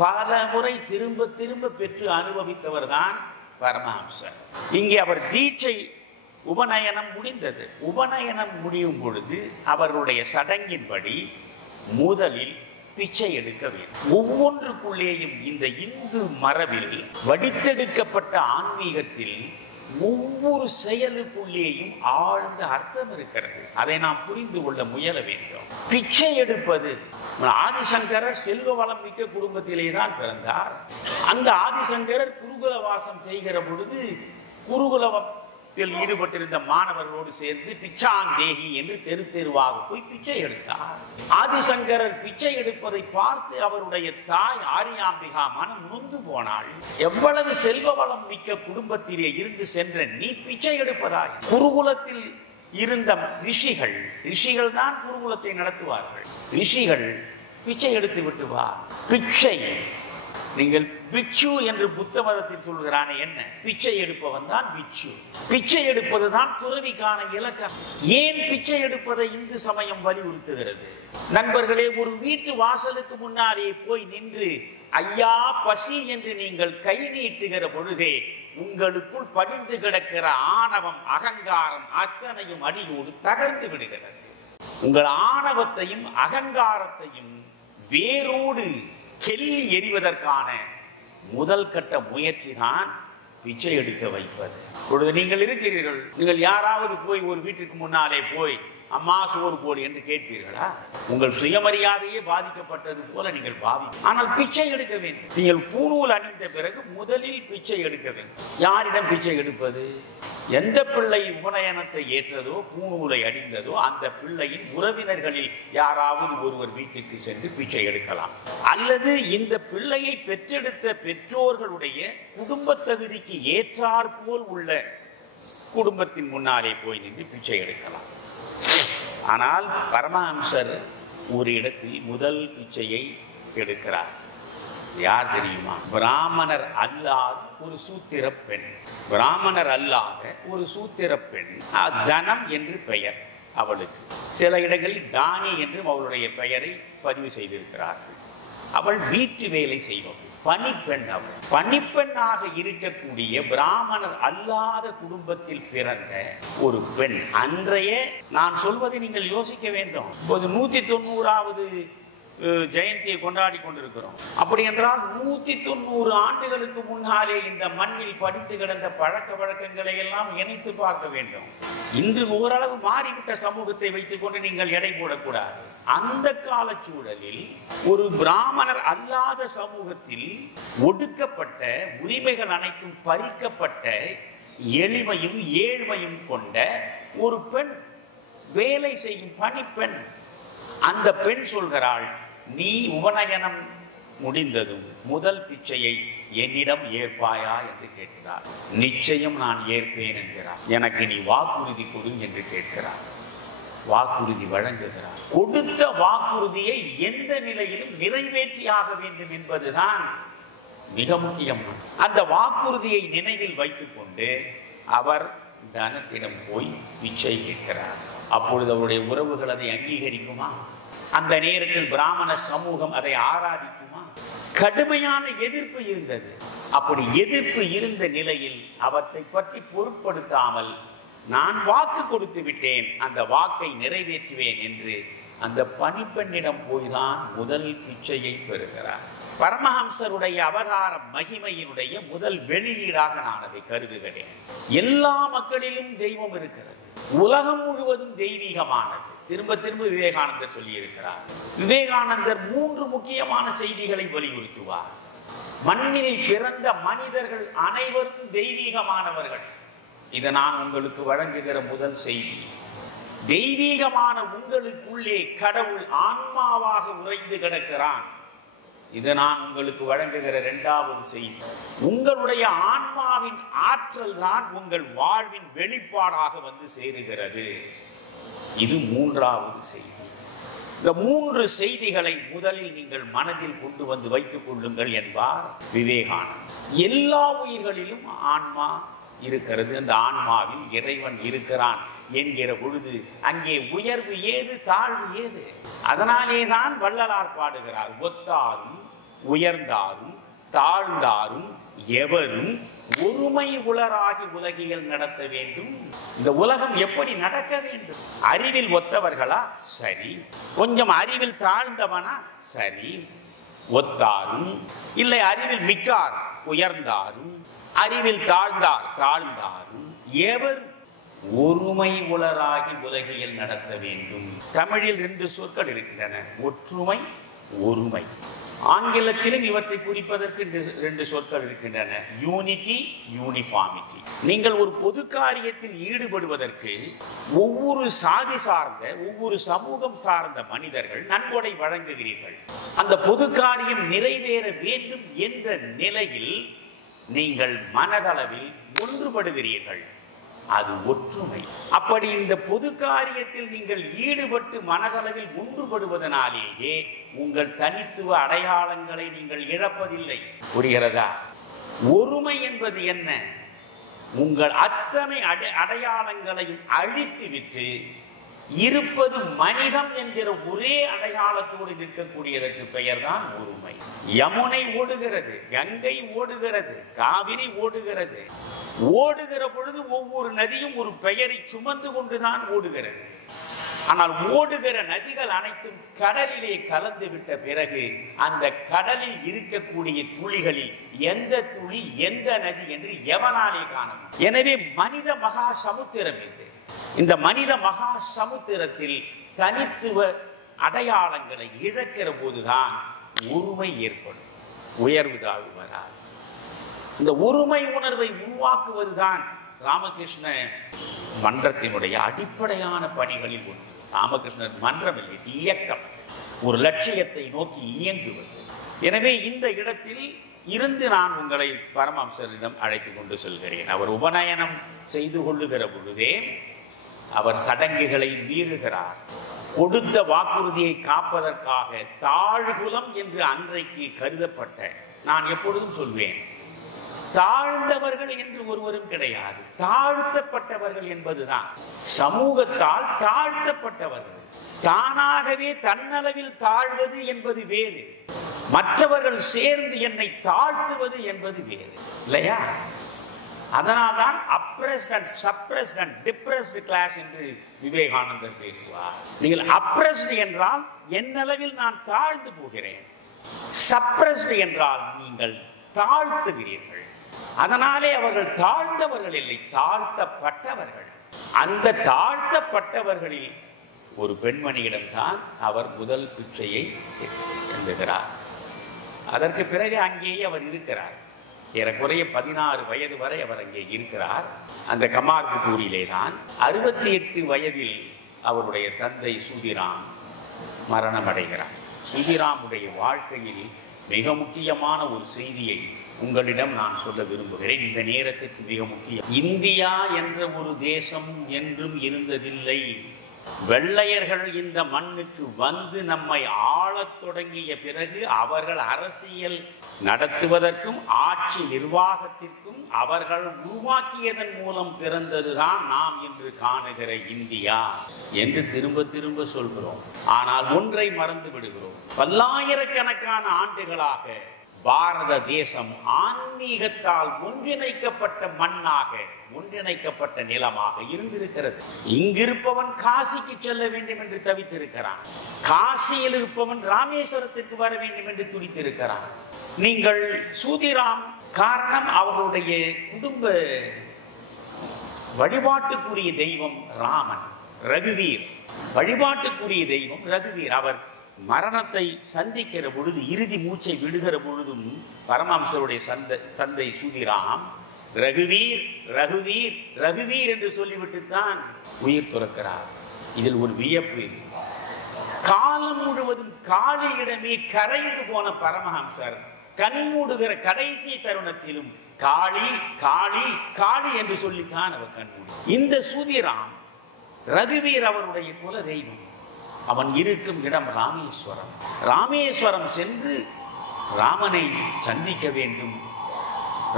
பல முறை திரும்ப திரும்ப பெற்று அனுபவித்தவர் தான் பரமஹம்சர். இங்கே அவர் தீட்சை உபநயனம் முடிந்தது. உபநயனம் முடியும் பொழுது அவருடைய சடங்கின்படி முதலில் பிச்சை எடுக்க வேண்டும். ஒவ்வொன்றுக்குள்ளேயும் இந்த இந்து மரபில் வடித்தெடுக்கப்பட்ட ஆன்மீகத்தில் ஒவ்வொரு செயலுக்குள்ளேயும் ஆழ்ந்த அர்த்தம் இருக்கிறது. அதை நாம் புரிந்து கொள்ள முயல வேண்டும். பிச்சை எடுப்பது, ஆதிசங்கரர் செல்வ வளம் மிக்க குடும்பத்திலே தான் பிறந்தார். அந்த ஆதிசங்கரர் குருகுல வாசம் செய்கிற பொழுது குருகுலத்தில் ஈடுபட்டிருந்த மாணவர்களோடு சேர்ந்து பிச்சாந்தேகி என்று தெரு தெருவாக போய் பிச்சை எடுத்தார். ஆதிசங்கரர் பிச்சை எடுப்பதை பார்த்து அவருடைய தாய் ஆரியாம்பிகா மனம் நொந்து போனாள். எவ்வளவு செல்வ வளம் மிக்க குடும்பத்திலே இருந்து சென்ற நீ பிச்சை எடுப்பதாய்? குருகுலத்தில் இருந்த ரிஷிகள் தான் குருகுலத்தை நடத்துவார்கள். ரிஷிகள் பிச்சை எடுத்து விட்டு வா. பிச்சை, நீங்கள் பிக்ஷு என்று புத்த மதத்தில் சொல்கிறானே, என்ன பிச்சை எடுப்பவன் தான் பிக்ஷு. பிச்சை எடுப்பதுதான் துறவிக்கான இலக்கம். ஏன் பிச்சை எடுப்பதை இந்து சமயம் வலியுறுத்துகிறது? நண்பர்களே, ஒரு வீட்டு வாசலுக்கு முன்னாலே போய் நின்று ஐயா பசி என்று நீங்கள் கை நீட்டுகிற பொழுதே உங்களுக்குள் படிந்து கிடக்கிற ஆணவம், அகங்காரம் அத்தனையும் அடியோடு தகர்ந்து விடுகிறது. உங்கள் ஆணவத்தையும் அகங்காரத்தையும் வேரோடு கெல்லி எறிவதற்கான முதல் கட்ட முயற்சி தான் பிச்சை எடுக்க வைப்பது. இப்பொழுது நீங்கள் இருக்கிறீர்கள், நீங்கள் யாராவது போய் ஒரு வீட்டுக்கு முன்னாலே போய் அம்மா சோறு போடு என்று கேட்பீர்களா? உங்கள் சுயமரியாதையே பாதிக்கப்பட்டது போல நீங்கள் பாவிப்பீர்கள். ஆனால் பிச்சை எடுக்க வேண்டும். நீங்கள் பூணூல் அணிந்த பிறகு முதலில் பிச்சை எடுக்க வேண்டும். யாரிடம் பிச்சை எடுப்பது? எந்த பிள்ளை உபநயனத்தை ஏற்றதோ, பூணூலை அணிந்ததோ அந்த பிள்ளையின் உறவினர்களில் யாராவது ஒருவர் வீட்டுக்கு சென்று பிச்சை எடுக்கலாம். அல்லது இந்த பிள்ளையை பெற்றெடுத்த பெற்றோர்களுடைய குடும்ப தகுதிக்கு ஏற்றாற்போல் உள்ள குடும்பத்தின் முன்னாலே போய் நின்று பிச்சை எடுக்கலாம். ஆனால் பரமஹம்சர் ஒரு இடத்தில் முதல் பிச்சையை எடுக்கிறார். யார் தெரியுமா? பிராமணர் அல்லாத ஒரு சூத்திர பெண். பிராமணர் அல்லாத ஒரு சூத்திர பெண். தனம் என்று பெயர் அவளுக்கு. சில இடங்களில் தானி என்றும் அவளுடைய பெயரை பதிவு செய்திருக்கிறார்கள். அவள் வீட்டு வேலை செய்வள், பணிப்பெண். அவள் பணிப்பெண்ணாக இருக்கக்கூடிய பிராமணர் அல்லாத குடும்பத்தில் பிறந்த ஒரு பெண். அன்றைய நான் சொல்வதை நீங்கள் யோசிக்க வேண்டும். இப்போது 190வது ஜெயந்தியை கொண்டாடி கொண்டிருக்கிறோம். அப்படி என்றால் 190 ஆண்டுகளுக்கு முன்னாலே இந்த மண்ணில் படித்து கிடந்த பழக்க வழக்கங்களை எல்லாம் இணைத்து பார்க்க வேண்டும். இன்று ஓரளவு மாறிவிட்ட சமூகத்தை வைத்துக் கொண்டு நீங்கள் எடை போடக்கூடாது. அந்த கால சூழலில் ஒரு பிராமணர் அல்லாத சமூகத்தில் ஒடுக்கப்பட்ட, உரிமைகள் அனைத்தும் பறிக்கப்பட்ட, எளிமையும் ஏழ்மையும் கொண்ட ஒரு பெண், வேலை செய்யும் பணிப்பெண். அந்த பெண் சொல்கிறாள், நீ உபநயனம் முடிந்ததும் முதல் பிச்சையை என்னிடம் ஏற்பாயா என்று கேட்கிறார். நிச்சயம் நான் ஏற்பேன் என்கிறார். எனக்கு நீ வாக்குறுதி கொடு என்று கேட்கிறார். வாக்குறுதி வழங்குகிறார். கொடுத்த வாக்குறுதியை எந்த நிலையிலும் நிறைவேற்றியாக வேண்டும் என்பதுதான் மிக முக்கியம். அந்த வாக்குறுதியை நினைவில் வைத்துக் கொண்டு அவர் தனத்திடம் போய் பிச்சை கேட்கிறார். அப்பொழுது அவருடைய உறவுகள் அதை அங்கீகரிக்குமா? அந்த நேரத்தில் பிராமண சமூகம் அதை ஆராதிக்குமா? கடுமையான எதிர்ப்பு இருந்தது. அப்படி எதிர்ப்பு இருந்த நிலையில் அவற்றை பற்றி பொருட்படுத்தாமல், நான் வாக்கு கொடுத்து விட்டேன், அந்த வாக்கை நிறைவேற்றுவேன் என்று அந்த பணிப்பெண்ணிடம் போய்தான் முதல் பிச்சையை பெறுகிறார். பரமஹம்சருடைய அவதார மகிமையினுடைய முதல் வெளியீடாக நான் அதை கருதுகிறேன். எல்லா மக்களிலும் தெய்வம் இருக்கிறது. உலகம் முழுவதும் தெய்வீகமானது. திரும்ப திரும்ப விவேகானந்தர் சொல்லி இருக்கிறார். விவேகானந்தர் 3 முக்கியமான செய்திகளை வலியுறுத்துவார். மண்ணில் பிறந்த மனிதர்கள் அனைவரும் தெய்வீகமானவர்கள். இதை நான் உங்களுக்கு வழங்குகிற முதல் செய்தி. தெய்வீகமான உங்களுக்குள்ளே கடவுள் ஆன்மாவாக உறைந்து கிடக்கிறான். இதை நான் உங்களுக்கு வழங்குகிற 2வது செய்தி. உங்களுடைய ஆன்மாவின் ஆற்றல் தான் உங்கள் வாழ்வின் வெளிப்பாடாக வந்து சேருகிறது. இது 3வது செய்தி. இந்த 3 செய்திகளை முதலில் நீங்கள் மனதில் கொண்டு வந்து வைத்துக் கொள்ளுங்கள் என்பார் விவேகானந்தர். எல்லா உயிர்களிலும் ஆன்மா இருக்கிறது. அந்த ஆன்மாவில் இறைவன் இருக்கிறான் என்கிற பொழுது அங்கே உயர்வு ஏது, தாழ்வு ஏது? அதனாலே தான் வள்ளலார் பாடுகிறார், ஒத்தாரும் உயர்ந்தாரும் தாழ்ந்தாரும் எவரும் ஒருமை உளராகி உலகியல் நடத்த வேண்டும். இந்த உலகம் எப்படி நடக்க வேண்டும்? அறிவில் ஒத்தவர்களா? சரி. கொஞ்சம் அறிவில் தாழ்ந்தவனா? சரி. ஒத்தாரும், இல்லை அறிவில் மிக்கார் உயர்ந்தாரும், அறிவில் தாழ்ந்தார் தாழ்ந்தாரும் எவரும் ஒருமை உளராகி உலகியல் நடத்த வேண்டும். தமிழில் 2 சொற்கள் இருக்கின்றன, ஒற்றுமை, ஒருமை. ஆங்கிலத்திலும் இவற்றை குறிப்பதற்கு 2 சொற்கள் இருக்கின்றன, யூனிட்டி, யூனிஃபார்மிட்டி. நீங்கள் ஒரு பொது காரியத்தில் ஈடுபடுவதற்கு ஒவ்வொரு சாதி சார்ந்த, ஒவ்வொரு சமூகம் சார்ந்த மனிதர்கள் நன்கொடை வழங்குகிறீர்கள். அந்த பொது காரியம் நிறைவேற வேண்டும் என்ற நிலையில் நீங்கள் மனதளவில் ஒன்றுபடுகிறீர்கள். அது ஒற்றுமை. அப்படி இந்த பொது காரியத்தில் நீங்கள் ஈடுபட்டு மனதளவில் ஒன்றுபடுவதனாலேயே உங்கள் தனித்துவ அடையாளங்களை நீங்கள் இழப்பதில்லை. புரிகிறதா? ஒருமை என்பது என்ன? உங்கள் அத்தனை அடையாளங்களையும் அழித்துவிட்டு இருப்பது மனிதம் என்கிற ஒரே அடையாளத்தோடு நிற்கக்கூடியதற்கு பெயர் தான் ஒருமை. யமுனை ஓடுகிறது, கங்கை ஓடுகிறது, காவிரி ஓடுகிறது. ஓடுகிற பொழுது ஒவ்வொரு நதியும் ஒரு பெயரை சுமந்து கொண்டுதான் ஓடுகிறது. ஆனால் ஓடுகிற நதிகள் அனைத்தும் கடலிலே கலந்து விட்ட பிறகு அந்த கடலில் இருக்கக்கூடிய துளிகளில் எந்த துளி எந்த நதி என்று எவனாலே காணும்? எனவே மனித மகா சமுத்திரம் இது. இந்த மனித மகா சமுத்திரத்தில் தனித்துவ அடையாளங்களை இழக்கிற போதுதான் ஒருமை ஏற்படும், உயர்வு தாழ்வு வராது. இந்த ஒருமை உணர்வை உருவாக்குவதுதான் ராமகிருஷ்ண மன்றத்தினுடைய அடிப்படையான பணிகளில் ஒன்று. ராமகிருஷ்ணர் மன்றம் இல்லை, இயக்கம், ஒரு லட்சியத்தை நோக்கி இயங்குவது. எனவே இந்த இடத்தில் இருந்து நான் உங்களை பரமஹம்சரிடம் அழைத்து கொண்டு செல்கிறேன். அவர் உபநயனம் செய்து கொள்ளுகிற பொழுதே அவர் சடங்குகளை மீறுகிறார். கொடுத்த வாக்குறுதியை காப்பதற்காக தாழ்குலம் என்று அன்றைக்கு கருதப்பட்ட, நான் எப்பொழுதும் சொல்வேன், தாழ்ந்தவர்கள் என்று ஒருவரும் கிடையாது, தாழ்த்தப்பட்டவர்கள் என்பதுதான். சமூகத்தால் தாழ்த்தப்பட்டவர்கள். தானாகவே தன்னளவில் தாழ்வது என்பது வேறு, மற்றவர்கள் சேர்ந்து என்னை தாழ்த்துவது என்பது வேறு, இல்லையா? அதனால்தான் oppressed and suppressed and depressed class என்று விவேகானந்தர் பேசுவார். நீங்கள் அப்ரெஸ்ட் என்றால் என்னளவில் நான் தாழ்ந்து போகிறேன், சப்ரெஸ்ட் என்றால் நீங்கள் தாழ்த்துகிறீர்கள். அதனாலே அவர்கள் தாழ்ந்தவர்கள் இல்லை, தாழ்த்தப்பட்டவர்கள். அந்த தாழ்த்தப்பட்டவர்களில் ஒரு பெண்மணியிடம்தான் அவர் முதல் பிச்சையை எழுதுகிறார். அதற்கு பிறகு அங்கேயே அவர் இருக்கிறார். ஏறக்குறைய 16 வயது வரை அவர் அங்கே இருக்கிறார். அந்த கமார்புத்தூரிலே தான் 68 வயதில் அவருடைய தந்தை சூதிராம் மரணம் அடைகிறார். சூதிராமுடைய வாழ்க்கையில் மிக முக்கியமான ஒரு செய்தியை உங்களிடம் நான் சொல்ல விரும்புகிறேன். இந்த நேரத்துக்கு மிக முக்கியம். இந்தியா என்ற ஒரு தேசம் என்றும் இருந்ததில்லை. வெள்ளையர்கள் இந்த மண்ணுக்கு வந்து நம்மை ஆளத் தொடங்கிய பிறகு அவர்கள் அரசியல் நடத்துவதற்கும் ஆட்சி நிர்வாகத்திற்கும் அவர்கள் உருவாக்கியதன் மூலம் பிறந்ததுதான் நாம் இன்று காணுகிற இந்தியா என்று திரும்ப திரும்ப சொல்கிறோம். ஆனால் ஒன்றை மறந்து விடுகிறோம். பல்லாயிரக்கணக்கான ஆண்டுகளாக பாரத தேசம் ஆன்மீகத்தால் ஒன்றிணைக்கப்பட்ட மண்ணாக, ஒன்றிணைக்கப்பட்ட நிலமாக இருந்திருக்கிறது. இங்கிருப்பவன் காசிக்கு செல்ல வேண்டும் என்று தவித்திருக்கிறான், காசியில் இருப்பவன் ராமேஸ்வரத்திற்கு வர வேண்டும் என்று துடித்திருக்கிறான். நீங்கள் சூதிராம் காரணம் அவர்களுடைய குடும்ப வழிபாட்டுக்குரிய தெய்வம் ராமன், ரகுவீர். வழிபாட்டுக்குரிய தெய்வம் ரகுவீர். அவர் மரணத்தை சந்திக்கிற பொழுது, இறுதி மூச்சை விடுகிற பொழுதும் பரமஹம்சருடைய தந்தை சூதிராம் ரகுவீர் ரகுவீர் ரகுவீர் என்று சொல்லிவிட்டுத்தான் உயிர் துறக்கிறார். இதில் ஒரு வியப்பு, காலம் முழுவதும் காளியிடமே கரைந்து போன பரமஹம்சர் கண்மூடுகிற கடைசி தருணத்திலும் காளி காளி காளி என்று சொல்லித்தான் அவர் கண்மூடு. இந்த சூதிராம் ரகுவீர் அவருடைய குல தெய்வம். அவன் இருக்கும் இடம் ராமேஸ்வரம். ராமேஸ்வரம் சென்று ராமனை சந்திக்க வேண்டும்,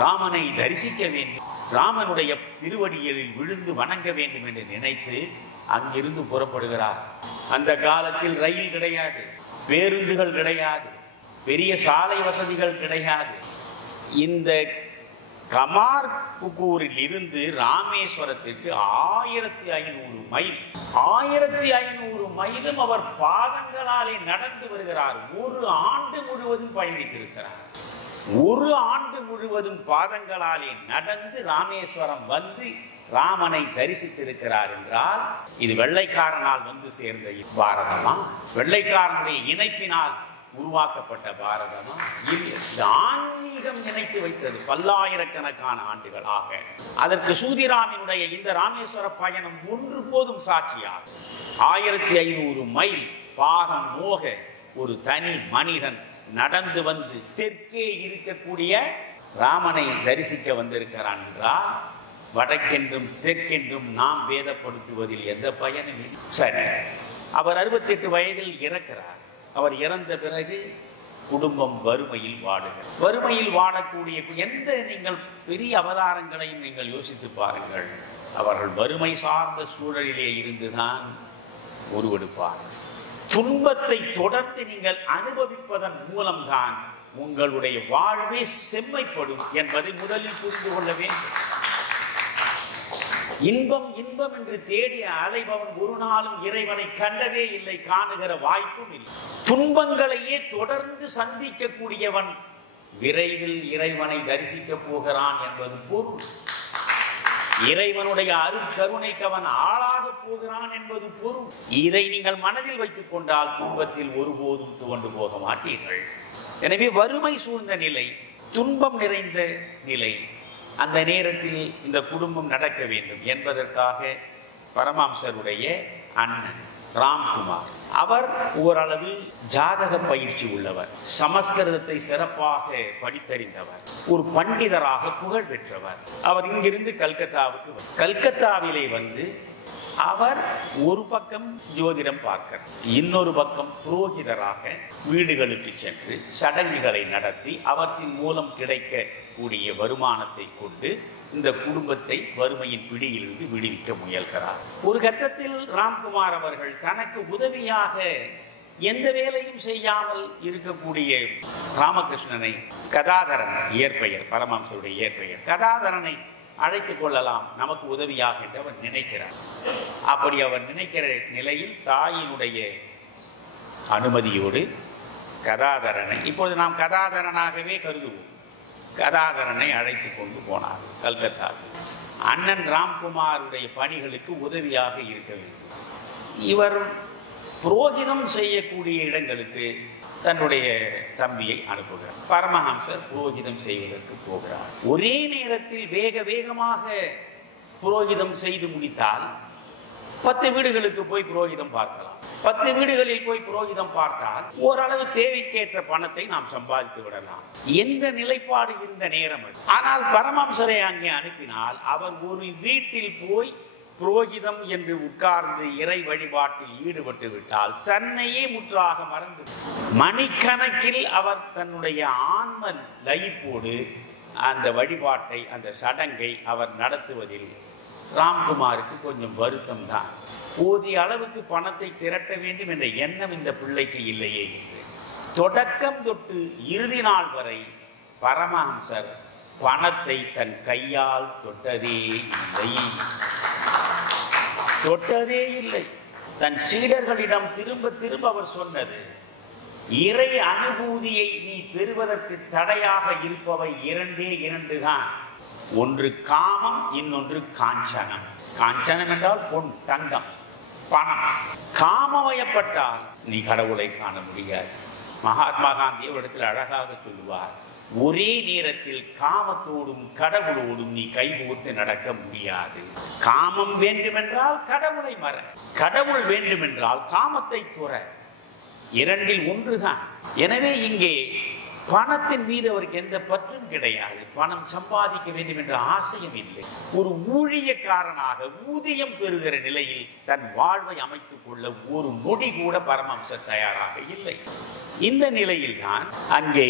ராமனை தரிசிக்க வேண்டும், ராமனுடைய திருவடிகளில் விழுந்து வணங்க வேண்டும் என்று நினைத்து அங்கிருந்து புறப்படுகிறார். அந்த காலத்தில் ரயில் கிடையாது, பேருந்துகள் கிடையாது, பெரிய சாலை வசதிகள் கிடையாது. இந்த கமார்புத்தூரில் இருந்து ராமேஸ்வரத்திற்கு 1500 மைல், 1500 மைலும் அவர் பாதங்களாலே நடந்து வருகிறார். ஒரு ஆண்டு முழுவதும் பயணித்திருக்கிறார். ஒரு ஆண்டு முழுவதும் பாதங்களாலே நடந்து ராமேஸ்வரம் வந்து ராமனை தரிசித்திருக்கிறார் என்றால் இது வெள்ளைக்காரனால் வந்து சேர்ந்த பாரதமா, வெள்ளைக்காரனுடைய இணைப்பினால் உருவாக்கப்பட்ட பாரதமா? இது ஆன்மீகம் இணைத்து வைத்தது பல்லாயிரக்கணக்கான ஆண்டுகளாக. அதற்கு சூதிராமினுடைய இந்த ராமேஸ்வர பயணம் ஒன்று போதும் சாட்சியாக. 1500 மைல் பாதம் மோக ஒரு தனி மனிதன் நடந்து வந்து தெற்கே இருக்கக்கூடிய ராமனை தரிசிக்க வந்திருக்கிறான் என்றால் வடக்கென்றும் தெற்கென்றும் நாம் வேதப்படுத்துவதில் எந்த பயனும் இல்லை. சரி, அவர் 68 வயதில் இறக்கிறார். அவர் இறந்த பிறகு குடும்பம் வறுமையில் வாடுகிறார். வறுமையில் வாடக்கூடிய எந்த நீங்கள் பெரிய அவதாரங்களையும் நீங்கள் யோசித்து பாருங்கள், அவர்கள் வறுமை சார்ந்த சூழலிலே இருந்துதான் உருவெடுப்பார்கள். துன்பத்தை தொடர்ந்து நீங்கள் அனுபவிப்பதன் மூலம்தான் உங்களுடைய வாழ்வே செம்மைப்படும் என்பதை முதலில் புரிந்து கொள்ள வேண்டும். இன்பம் இன்பம் என்று தேடிய அலைபவன் ஒரு நாளும் இறைவனை கண்டதே இல்லை, காணுகிற வாய்ப்பும் இல்லை. துன்பங்களையே தொடர்ந்து சந்திக்கக்கூடியவன் விரைவில் இறைவனை தரிசிக்க போகிறான் என்பது பொருள். இறைவனுடைய அருட்கருணைக்கு அவன் ஆளாக போகிறான் என்பது பொருள். இதை நீங்கள் மனதில் வைத்துக் கொண்டால் துன்பத்தில் ஒருபோதும் துவண்டு போக மாட்டீர்கள். எனவே வறுமை சூழ்ந்த நிலை, துன்பம் நிறைந்த நிலை, அந்த நேரத்தில் இந்த குடும்பம் நடக்க வேண்டும் என்பதற்காக பரமஹம்சருடைய அண்ணன் ராம்குமார், அவர் ஓரளவில் ஜாதக பயிற்சி உள்ளவர், சமஸ்கிருதத்தை சிறப்பாக படித்தறிந்தவர், ஒரு பண்டிதராக புகழ் பெற்றவர். அவர் இங்கிருந்து கல்கத்தாவிலே வந்து அவர் ஒரு பக்கம் ஜோதிடம் பார்க்கிறார், இன்னொரு பக்கம் புரோகிதராக வீடுகளுக்கு சென்று சடங்குகளை நடத்தி அவற்றின் மூலம் கிடைக்கக்கூடிய வருமானத்தை கொண்டு இந்த குடும்பத்தை வறுமையின் பிடியிலிருந்து விடுவிக்க முயல்கிறார். ஒரு கட்டத்தில் ராம்குமார் அவர்கள் தனக்கு உதவியாக எந்த வேலையும் செய்யாமல் இருக்கக்கூடிய ராமகிருஷ்ணனை, கதாதரன் இயற்பெயர், பரமஹம்சருடைய இயற்பெயர், கதாதரனை அழைத்துக் கொள்ளலாம் நமக்கு உதவியாக என்று அவர் நினைக்கிறார். அப்படி அவர் நினைக்கிற நிலையில் தாயினுடைய அனுமதியோடு கதாதரனை, இப்பொழுது நாம் கதாதரனாகவே கருதுவோம், கதாதரனை அழைத்து கொண்டு போனார் கல்கத்தாவில். அண்ணன் ராம்குமாருடைய பணிகளுக்கு உதவியாக இருக்க வேண்டும். இவர் புரோகிதம் செய்யக்கூடிய இடங்களுக்கு தன்னுடைய தம்பியை அனுப்புகிறார். பரமஹம்சர் புரோகிதம் செய்வதற்கு போகிறார். ஒரே நேரத்தில் வேக வேகமாக புரோகிதம் செய்து முடித்தால் 10 வீடுகளுக்கு போய் புரோகிதம் பார்க்கலாம். 10 வீடுகளில் போய் புரோகிதம் பார்த்தால் ஓரளவு தேவைக்கேற்ற பணத்தை நாம் சம்பாதித்து விடலாம் என்ற நிலைப்பாடு இருந்த நேரம் அது. ஆனால் பரமஹம்சரை அங்கே அனுப்பினால் அவர் ஒரு வீட்டில் போய் புரோகிதம் என்று உட்கார்ந்து இறை வழிபாட்டில் ஈடுபட்டு விட்டால் தன்னையே முற்றாக மறந்து மணிக்கணக்கில் அவர் தன்னுடைய ஆன்ம லயிப்போடு அந்த வழிபாட்டை, அந்த சடங்கை அவர் நடத்துவதில் ராம்குமாருக்கு கொஞ்சம் வருத்தம் தான். போதிய அளவுக்கு பணத்தை திரட்ட வேண்டும் என்ற எண்ணம் இந்த பிள்ளைக்கு இல்லையே என்று தொடக்கம் தொட்டு இறுதி நாள் வரை பரமஹம்சர் பணத்தை தன் கையால் தொட்டதே இல்லை. தன் சீடர்களிடம் திரும்ப திரும்ப அவர் சொன்னது, இறை அனுபூதியை நீ பெறுவதற்கு தடையாக இருப்பவை இரண்டு தான். ஒன்று காமம், இன்னொன்று காஞ்சனம். காஞ்சனம் என்றால் பொன், தங்கம், பணம். காமவயப்பட்டால் நீ கடவுளை காண முடியாது. மகாத்மா காந்தி ஒரு இடத்தில் அழகாக சொல்லுவார், ஒரே நேரத்தில் காமத்தோடும் கடவுளோடும் நீ கைகோர்த்து நடக்க முடியாது. காமம் வேண்டுமென்றால் கடவுளை மற, கடவுள் வேண்டுமென்றால் காமத்தை துற. இரண்டில் ஒன்றுதான். எனவே இங்கே பணத்தின் மீது அவருக்கு எந்த பற்றும் கிடையாது. பணம் சம்பாதிக்க வேண்டும் என்ற ஆசையும் இல்லை. ஒரு ஊழியக்காரனாக ஊதியம் பெறுகிற நிலையில் தன் வாழ்வை அமைத்துக் கொள்ள ஒரு நொடி கூட பரமஹம்சர் தயாராக இல்லை. இந்த நிலையில் தான் அங்கே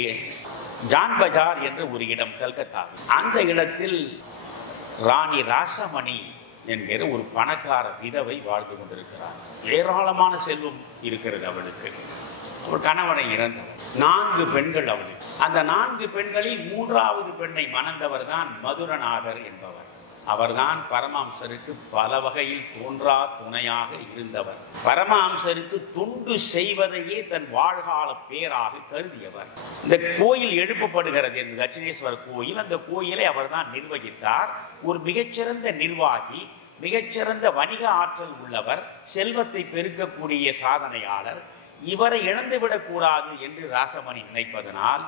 ஜான் பஜார் என்ற ஒரு இடம் கல்கத்தாவில், அந்த இடத்தில் ராணி ராசமணி என்கிற ஒரு பணக்கார விதவை வாழ்ந்து கொண்டிருக்கிறார். ஏராளமான செல்வம் இருக்கிறது அவளுக்கு. ஒரு கணவனை இறந்தவர், 4 பெண்கள் அவளுக்கு. அந்த 4 பெண்களில் 3வது பெண்ணை மணந்தவர் தான் மதுரநாதர் என்பவர். அவர்தான் பரமஹம்சருக்கு பல வகையில் தோன்றா துணையாக இருந்தவர். பரமஹம்சருக்கு தொண்டு செய்வதையே தன் வாழ்கால பேராக கருதியவர். இந்த கோயில் எழுப்பப்படுகிறது, இந்த தட்சிணேஸ்வர கோயில். அந்த கோயிலை அவர் தான் நிர்வகித்தார். ஒரு மிகச்சிறந்த நிர்வாகி, மிகச்சிறந்த வணிக ஆற்றல் உள்ளவர், செல்வத்தை பெருக்கக்கூடிய சாதனையாளர். இவரை இழந்துவிடக் கூடாது என்று ராசமணி நினைப்பதனால்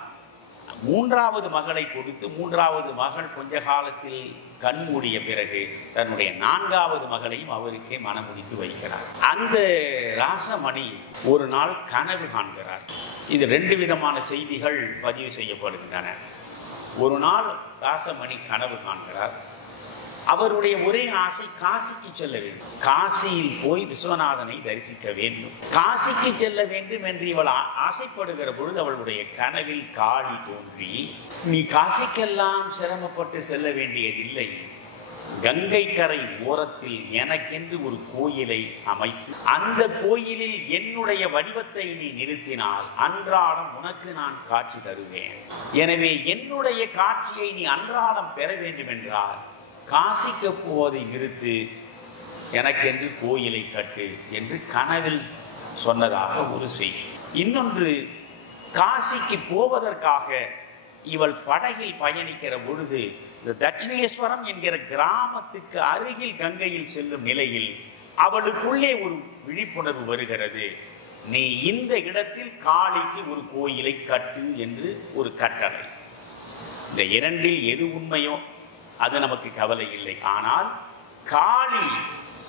3வது மகளை கொடுத்து, 3வது மகள் கொஞ்ச காலத்தில் கண்மூடிய பிறகு தன்னுடைய 4வது மகளையும் அவருக்கே மனமுடித்து வைக்கிறார். அந்த ராசமணி ஒரு நாள் கனவு காண்கிறார். இது 2 விதமான செய்திகள் பதிவு செய்யப்படுகின்றன. ஒரு நாள் ராசமணி கனவு காண்கிறார். அவருடைய ஒரே ஆசை காசிக்கு செல்ல வேண்டும். காசியில் போய் விஸ்வநாதனை தரிசிக்க வேண்டும். காசிக்கு செல்ல வேண்டும் என்று இவள் ஆசைப்படுகிற பொழுது அவளுடைய கனவில் காளி தோன்றி, நீ காசிக்கெல்லாம் சிரமப்பட்டு செல்ல வேண்டியதில்லை, கங்கை கரை ஓரத்தில் எனக்கென்று ஒரு கோயிலை அமைத்து அந்த கோயிலில் என்னுடைய வடிவத்தை நீ நிறுத்தினால் அன்றாடம் உனக்கு நான் காட்சி தருவேன். எனவே என்னுடைய காட்சியை நீ அன்றாடம் பெற வேண்டும் என்றால் காசிக்கு போவதை நிறுத்து, எனக்கென்று கோயிலை கட்டு என்று கனவில் சொன்னதாக ஒரு செய்தி. இன்னொன்று, காசிக்கு போவதற்காக இவள் படகில் பயணிக்கிற பொழுது இந்த தட்சிணேஸ்வரம் என்கிற கிராமத்துக்கு அருகில் கங்கையில் செல்லும் நிலையில் அவளுக்குள்ளே ஒரு விழிப்புணர்வு வருகிறது. நீ இந்த இடத்தில் காளிக்கு ஒரு கோயிலை கட்டு என்று ஒரு கட்டளை. இந்த 2ல் எது உண்மையோ அது நமக்கு கவலை இல்லை. ஆனால் காளி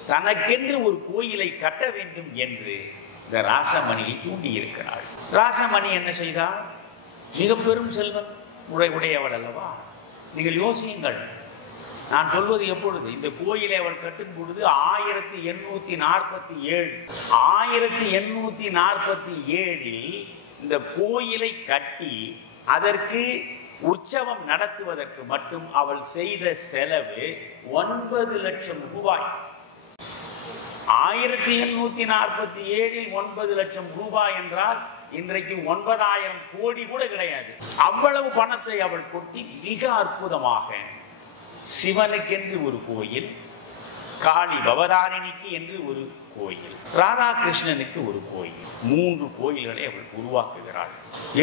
தனக்கென்று ஒரு கோயிலை கட்ட வேண்டும் என்று இந்த ராசமணியை தூண்டி இருக்கிறாள். ராசமணி என்ன செய்தால், மிக பெரும் செல்வம் உடையவள் அல்லவா? நீங்கள் யோசியுங்கள், நான் சொல்வது எப்பொழுது, இந்த கோயிலை அவர் கட்டும் பொழுது 1847. 1847 இந்த கோயிலை கட்டி அதற்கு உற்சவம் நடத்துவதற்கு மட்டும் அவள் செய்த செலவு 9 லட்சம் ரூபாய். 1847 9 லட்சம் ரூபாய் என்றால் இன்றைக்கு 9000 கோடி கூட கிடையாது. அவ்வளவு பணத்தை அவள் கொட்டி மிக அற்புதமாக சிவனுக்கென்று ஒரு கோயில், காளி பவதாரிணிக்கு என்று ஒரு கோயில், ராதாகிருஷ்ணனுக்கு ஒரு கோயில், 3 கோயில்களை அவள் உருவாக்குகிறாள்.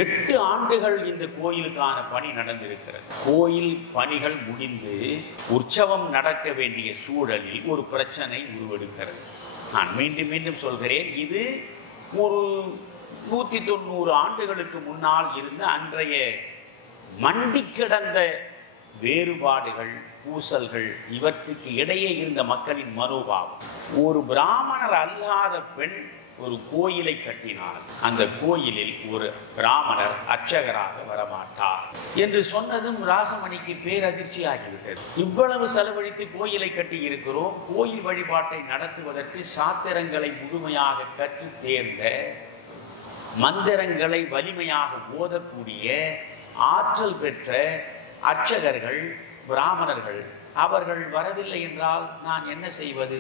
8 ஆண்டுகள் இந்த கோயிலுக்கான பணி நடந்திருக்கிறது. கோயில் பணிகள் முடிந்து உற்சவம் நடக்க வேண்டிய சூழலில் ஒரு பிரச்சனை உருவெடுக்கிறது. நான் மீண்டும் மீண்டும் சொல்கிறேன், இது ஒரு 190 ஆண்டுகளுக்கு முன்னால் இருந்த அன்றைய மண்டி கிடந்த வேறுபாடுகள், பூசல்கள், இவற்றுக்கு இடையே இருந்த மக்களின் மனோபாவம். ஒரு பிராமணர் அல்லாத பெண் ஒரு கோயிலை கட்டினால் அந்த கோயிலில் ஒரு பிராமணர் அர்ச்சகராக வரமாட்டார் என்று சொன்னதும் ராசமணிக்கு பேரதிர்ச்சி ஆகிவிட்டது. இவ்வளவு செலவழித்து கோயிலை கட்டி இருக்கிறோம், கோயில் வழிபாட்டை நடத்துவதற்கு சாத்திரங்களை முழுமையாக கற்று தேர்ந்த, மந்திரங்களை வலிமையாக ஓதக்கூடிய ஆற்றல் பெற்ற அர்ச்சகர்கள், பிராமணர்கள் அவர்கள் வரவில்லை என்றால் நான் என்ன செய்வது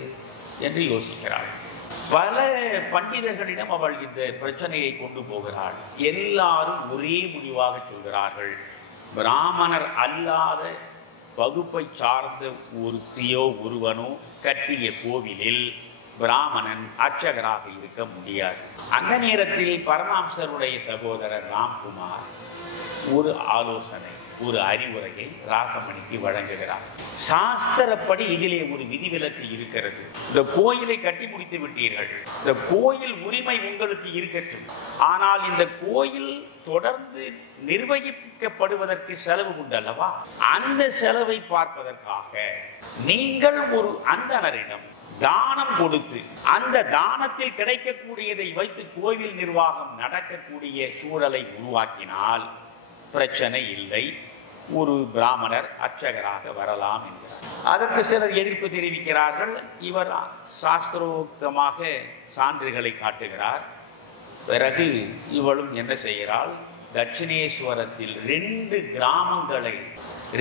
என்று யோசிக்கிறாள். பல பண்டிதர்களிடம் அவள் இந்த பிரச்சனையை கொண்டு போகிறாள். எல்லாரும் ஒரே முடிவாக சொல்கிறார்கள், பிராமணர் அல்லாத வகுப்பை சார்ந்த ஒருத்தியோ ஒருவனோ கட்டிய கோவிலில் பிராமணன் அர்ச்சகராக இருக்க முடியாது. அந்த நேரத்தில் பரமஹம்சருடைய சகோதரர் ராம்குமார் ஒரு ஆலோசனை, ஒரு அறிவுரையை ராசமணிக்கு வழங்குகிறார். சாஸ்திரப்படி இதிலே ஒரு விதிவிலக்கு இருக்கிறது. இந்த கோயிலை கட்டி முடித்து விட்டீர்கள், இந்த கோயில் உரிமை உங்களுக்கு இருக்கட்டும், ஆனால் இந்த கோயில் தொடர்ந்து நிர்வகிக்கப்படுவதற்கு செலவு உண்டு அல்லவா? அந்த செலவை பார்ப்பதற்காக நீங்கள் ஒரு அந்தணரிடம் தானம் கொடுத்து அந்த தானத்தில் கிடைக்கக்கூடியதை வைத்து கோவில் நிர்வாகம் நடக்கக்கூடிய சூழலை உருவாக்கினால் பிரச்சனை இல்லை, ஒரு பிராமணர் அர்ச்சகராக வரலாம் என்கிறார். அதற்கு சிலர் எதிர்ப்பு தெரிவிக்கிறார்கள். இவர் சாஸ்திரோக்தமாக சான்றுகளை காட்டுகிறார். பிறகு இவளும் என்ன செய்கிறாள், தட்சிணேஸ்வரத்தில் 2 கிராமங்களை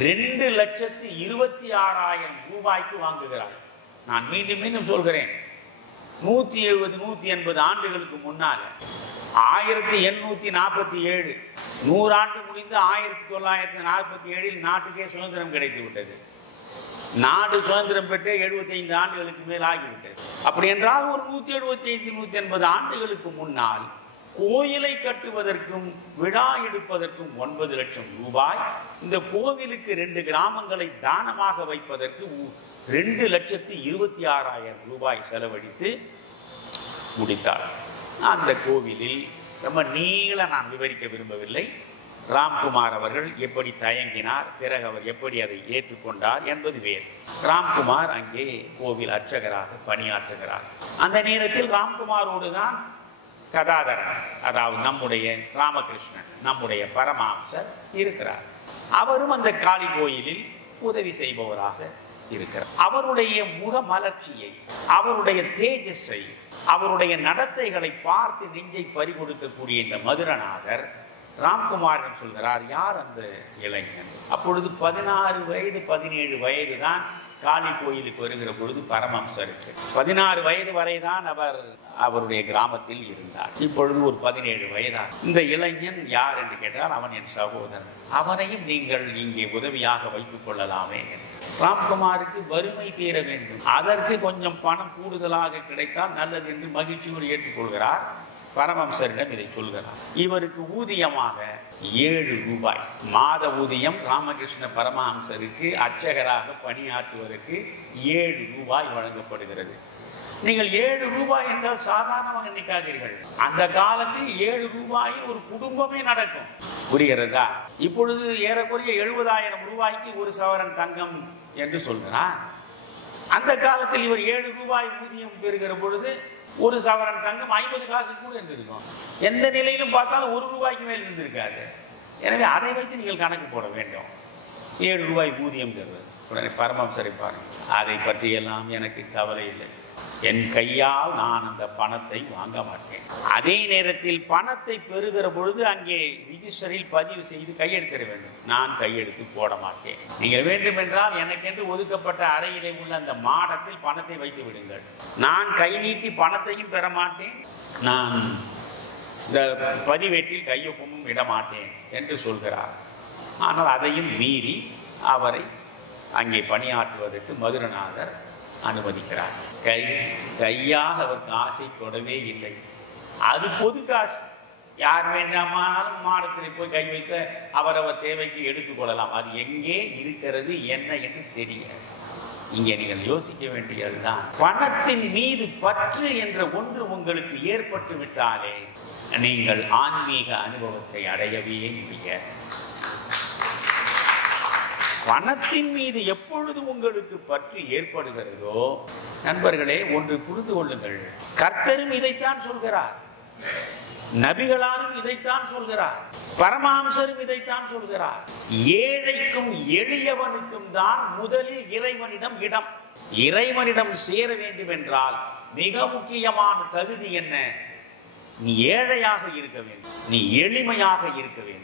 2,26,000 ரூபாய்க்கு வாங்குகிறார். நான் மீண்டும் மீண்டும் சொல்கிறேன், 170-180 ஆண்டுகளுக்கு முன்னால் 1847 100 ஆண்டு முடிந்து 1947 நாட்டுக்கே சுதந்திரம் கிடைத்து விட்டது. நாடு சுதந்திரம் பெற்று 75 ஆண்டுகளுக்கு மேல் ஆகிவிட்டது. அப்படி என்றால் ஒரு 175-180 ஆண்டுகளுக்கு முன்னால் கோயிலை கட்டுவதற்கும் விழா எடுப்பதற்கும் 9 லட்சம் ரூபாய், இந்த கோவிலுக்கு 2 கிராமங்களை தானமாக வைப்பதற்கு 2,26,000 ரூபாய் செலவழித்து முடித்தார். அந்த கோவிலில் ரொம்ப நீள நான் விவரிக்க விரும்பவில்லை. ராம்குமார் அவர்கள் எப்படி தயங்கினார், பிறகு அவர் எப்படி அதை ஏற்றுக்கொண்டார் என்பது வேறு. ராம்குமார் அங்கே கோவில் அர்ச்சகராக பணியாற்றுகிறார். அந்த நேரத்தில் ராம்குமாரோடு தான் கதாதரன், அதாவது நம்முடைய ராமகிருஷ்ணன், நம்முடைய பரமஹம்சர் இருக்கிறார். அவரும் அந்த காளி கோயிலில் உதவி செய்பவராக இருக்கிறார். அவருடைய முக மலர்ச்சியை, அவருடைய தேஜஸை, அவருடைய நடத்தைகளை பார்த்து நெஞ்சை பறிகொடுக்கக்கூடிய இந்த மதுரநாதர் ராம்குமாரிடம் சொல்கிறார், யார் அந்த இளைஞன்? அப்பொழுது 16 வயது 17 வயது தான் காளி கோயிலுக்கு வருகிற பொழுது பரமஹம்சருக்கு 16 வயது வரைதான் அவர் அவருடைய கிராமத்தில் இருந்தார். இப்பொழுது ஒரு 17 வயதான். இந்த இளைஞன் யார் என்று கேட்டால் அவன் என் சகோதரன், அவனையும் நீங்கள் இங்கே உதவியாக வைத்துக் கொள்ளலாமே. ராம்குமாருக்கு வறுமை தீர வேண்டும், அதற்கு கொஞ்சம் பணம் கூடுதலாக கிடைத்தால் நல்லது என்று மகிழ்ச்சியோடு ஏற்றுக்கொள்கிறார். பரமஹம்சரிடம் இதை சொல்கிறார். இவருக்கு ஊதியமாக 7 ரூபாய் மாத ஊதியம், ராமகிருஷ்ண பரமஹம்சருக்கு அர்ச்சகராக பணியாற்றுவதற்கு 7 ரூபாய் வழங்கப்படுகிறது. நீங்கள் 7 ரூபாய் என்றால் சாதாரணமாக நினைக்காதீர்கள். அந்த காலத்தில் 7 ரூபாயில் ஒரு குடும்பமே நடக்கும். புரிகிறதா? இப்பொழுது ஏறக்குறைய 70,000 ரூபாய்க்கு ஒரு சவரன் தங்கம் என்று சொல்கிறார். அந்த காலத்தில் இவர் 7 ரூபாய் ஊதியம் பெறுகிற பொழுது ஒரு சவரன் தங்கம் 50 காசு கூட இருந்திருக்கும். எந்த நிலையிலும் பார்த்தாலும் 1 ரூபாய்க்கு மேல் இருந்திருக்காது. எனவே அதை வைத்து நீங்கள் கணக்கு போட வேண்டும். 7 ரூபாய் ஊதியம் தருவது உடனே பரமஹம்சரை பாருங்க, அதை பற்றியெல்லாம் எனக்கு கவலை இல்லை, என் கையால் நான் அந்த பணத்தை வாங்க மாட்டேன். அதே நேரத்தில் பணத்தை பெறுகிற பொழுது அங்கே ரிஜிஸ்டரில் பதிவு செய்து கையெழுத்திட வேண்டும். நான் கையெழுத்து போட மாட்டேன். நீங்கள் வேண்டுமென்றால் எனக்கென்று ஒதுக்கப்பட்ட அறையிலே உள்ள அந்த மாடத்தில் பணத்தை வைத்து விடுங்கள். நான் கை நீட்டி பணத்தையும் பெற மாட்டேன், நான் இந்த பதிவேட்டில் கையொப்பமும் விட மாட்டேன் என்று சொல்கிறார். ஆனால் அதையும் மீறி அவரை அங்கே பணியாற்றுவதற்கு மதுரநாதர் அனுமதிக்கிறார். கையாக அவர் காசை தொடவே இல்லை. அது பொது காசு, யார் வேண்டாமானாலும் மாடத்தில் போய் கை வைத்த அவரவர் தேவைக்கு எடுத்துக்கொள்ளலாம். அது எங்கே இருக்கிறது என்ன என்று தெரியாது. இங்கே நீங்கள் யோசிக்க வேண்டியதுதான், பணத்தின் மீது பற்று என்ற ஒன்று உங்களுக்கு ஏற்பட்டு விட்டாலே நீங்கள் ஆன்மீக அனுபவத்தை அடையவே முடியாது. பணத்தின் மீது எப்பொழுது உங்களுக்கு பற்று ஏற்படுகிறதோ, நண்பர்களே ஒன்று புரிந்து கொள்ளுங்கள், கர்த்தரும் இதைத்தான் சொல்கிறார், நபிகளாலும் இதைத்தான் சொல்கிறார், பரமஹம்சரும் இதைத்தான் சொல்கிறார். ஏழைக்கும் எளியவனுக்கும் தான் முதலில் இறைவனிடம் இடம். இறைவனிடம் சேர வேண்டும் என்றால் மிக முக்கியமான தகுதி என்ன? நீ ஏழையாக இருக்க வேண்டும், நீ எளிமையாக இருக்க வேண்டும்,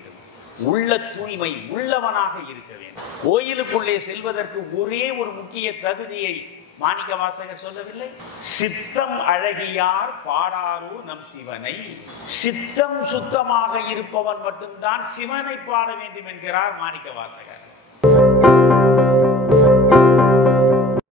உள்ள தூய்மை உள்ளவனாக இருக்க வேண்டும். கோயிலுக்குள்ளே செல்வதற்கு ஒரே ஒரு முக்கிய தகுதியை மாணிக்க வாசகர் சொல்லவில்லை? சித்தம் அழகியார் பாடாரோ நம் சிவனை. சித்தம் சுத்தமாக இருப்பவன் மட்டும்தான் சிவனை பாட வேண்டும் என்கிறார் மாணிக்க வாசகர்.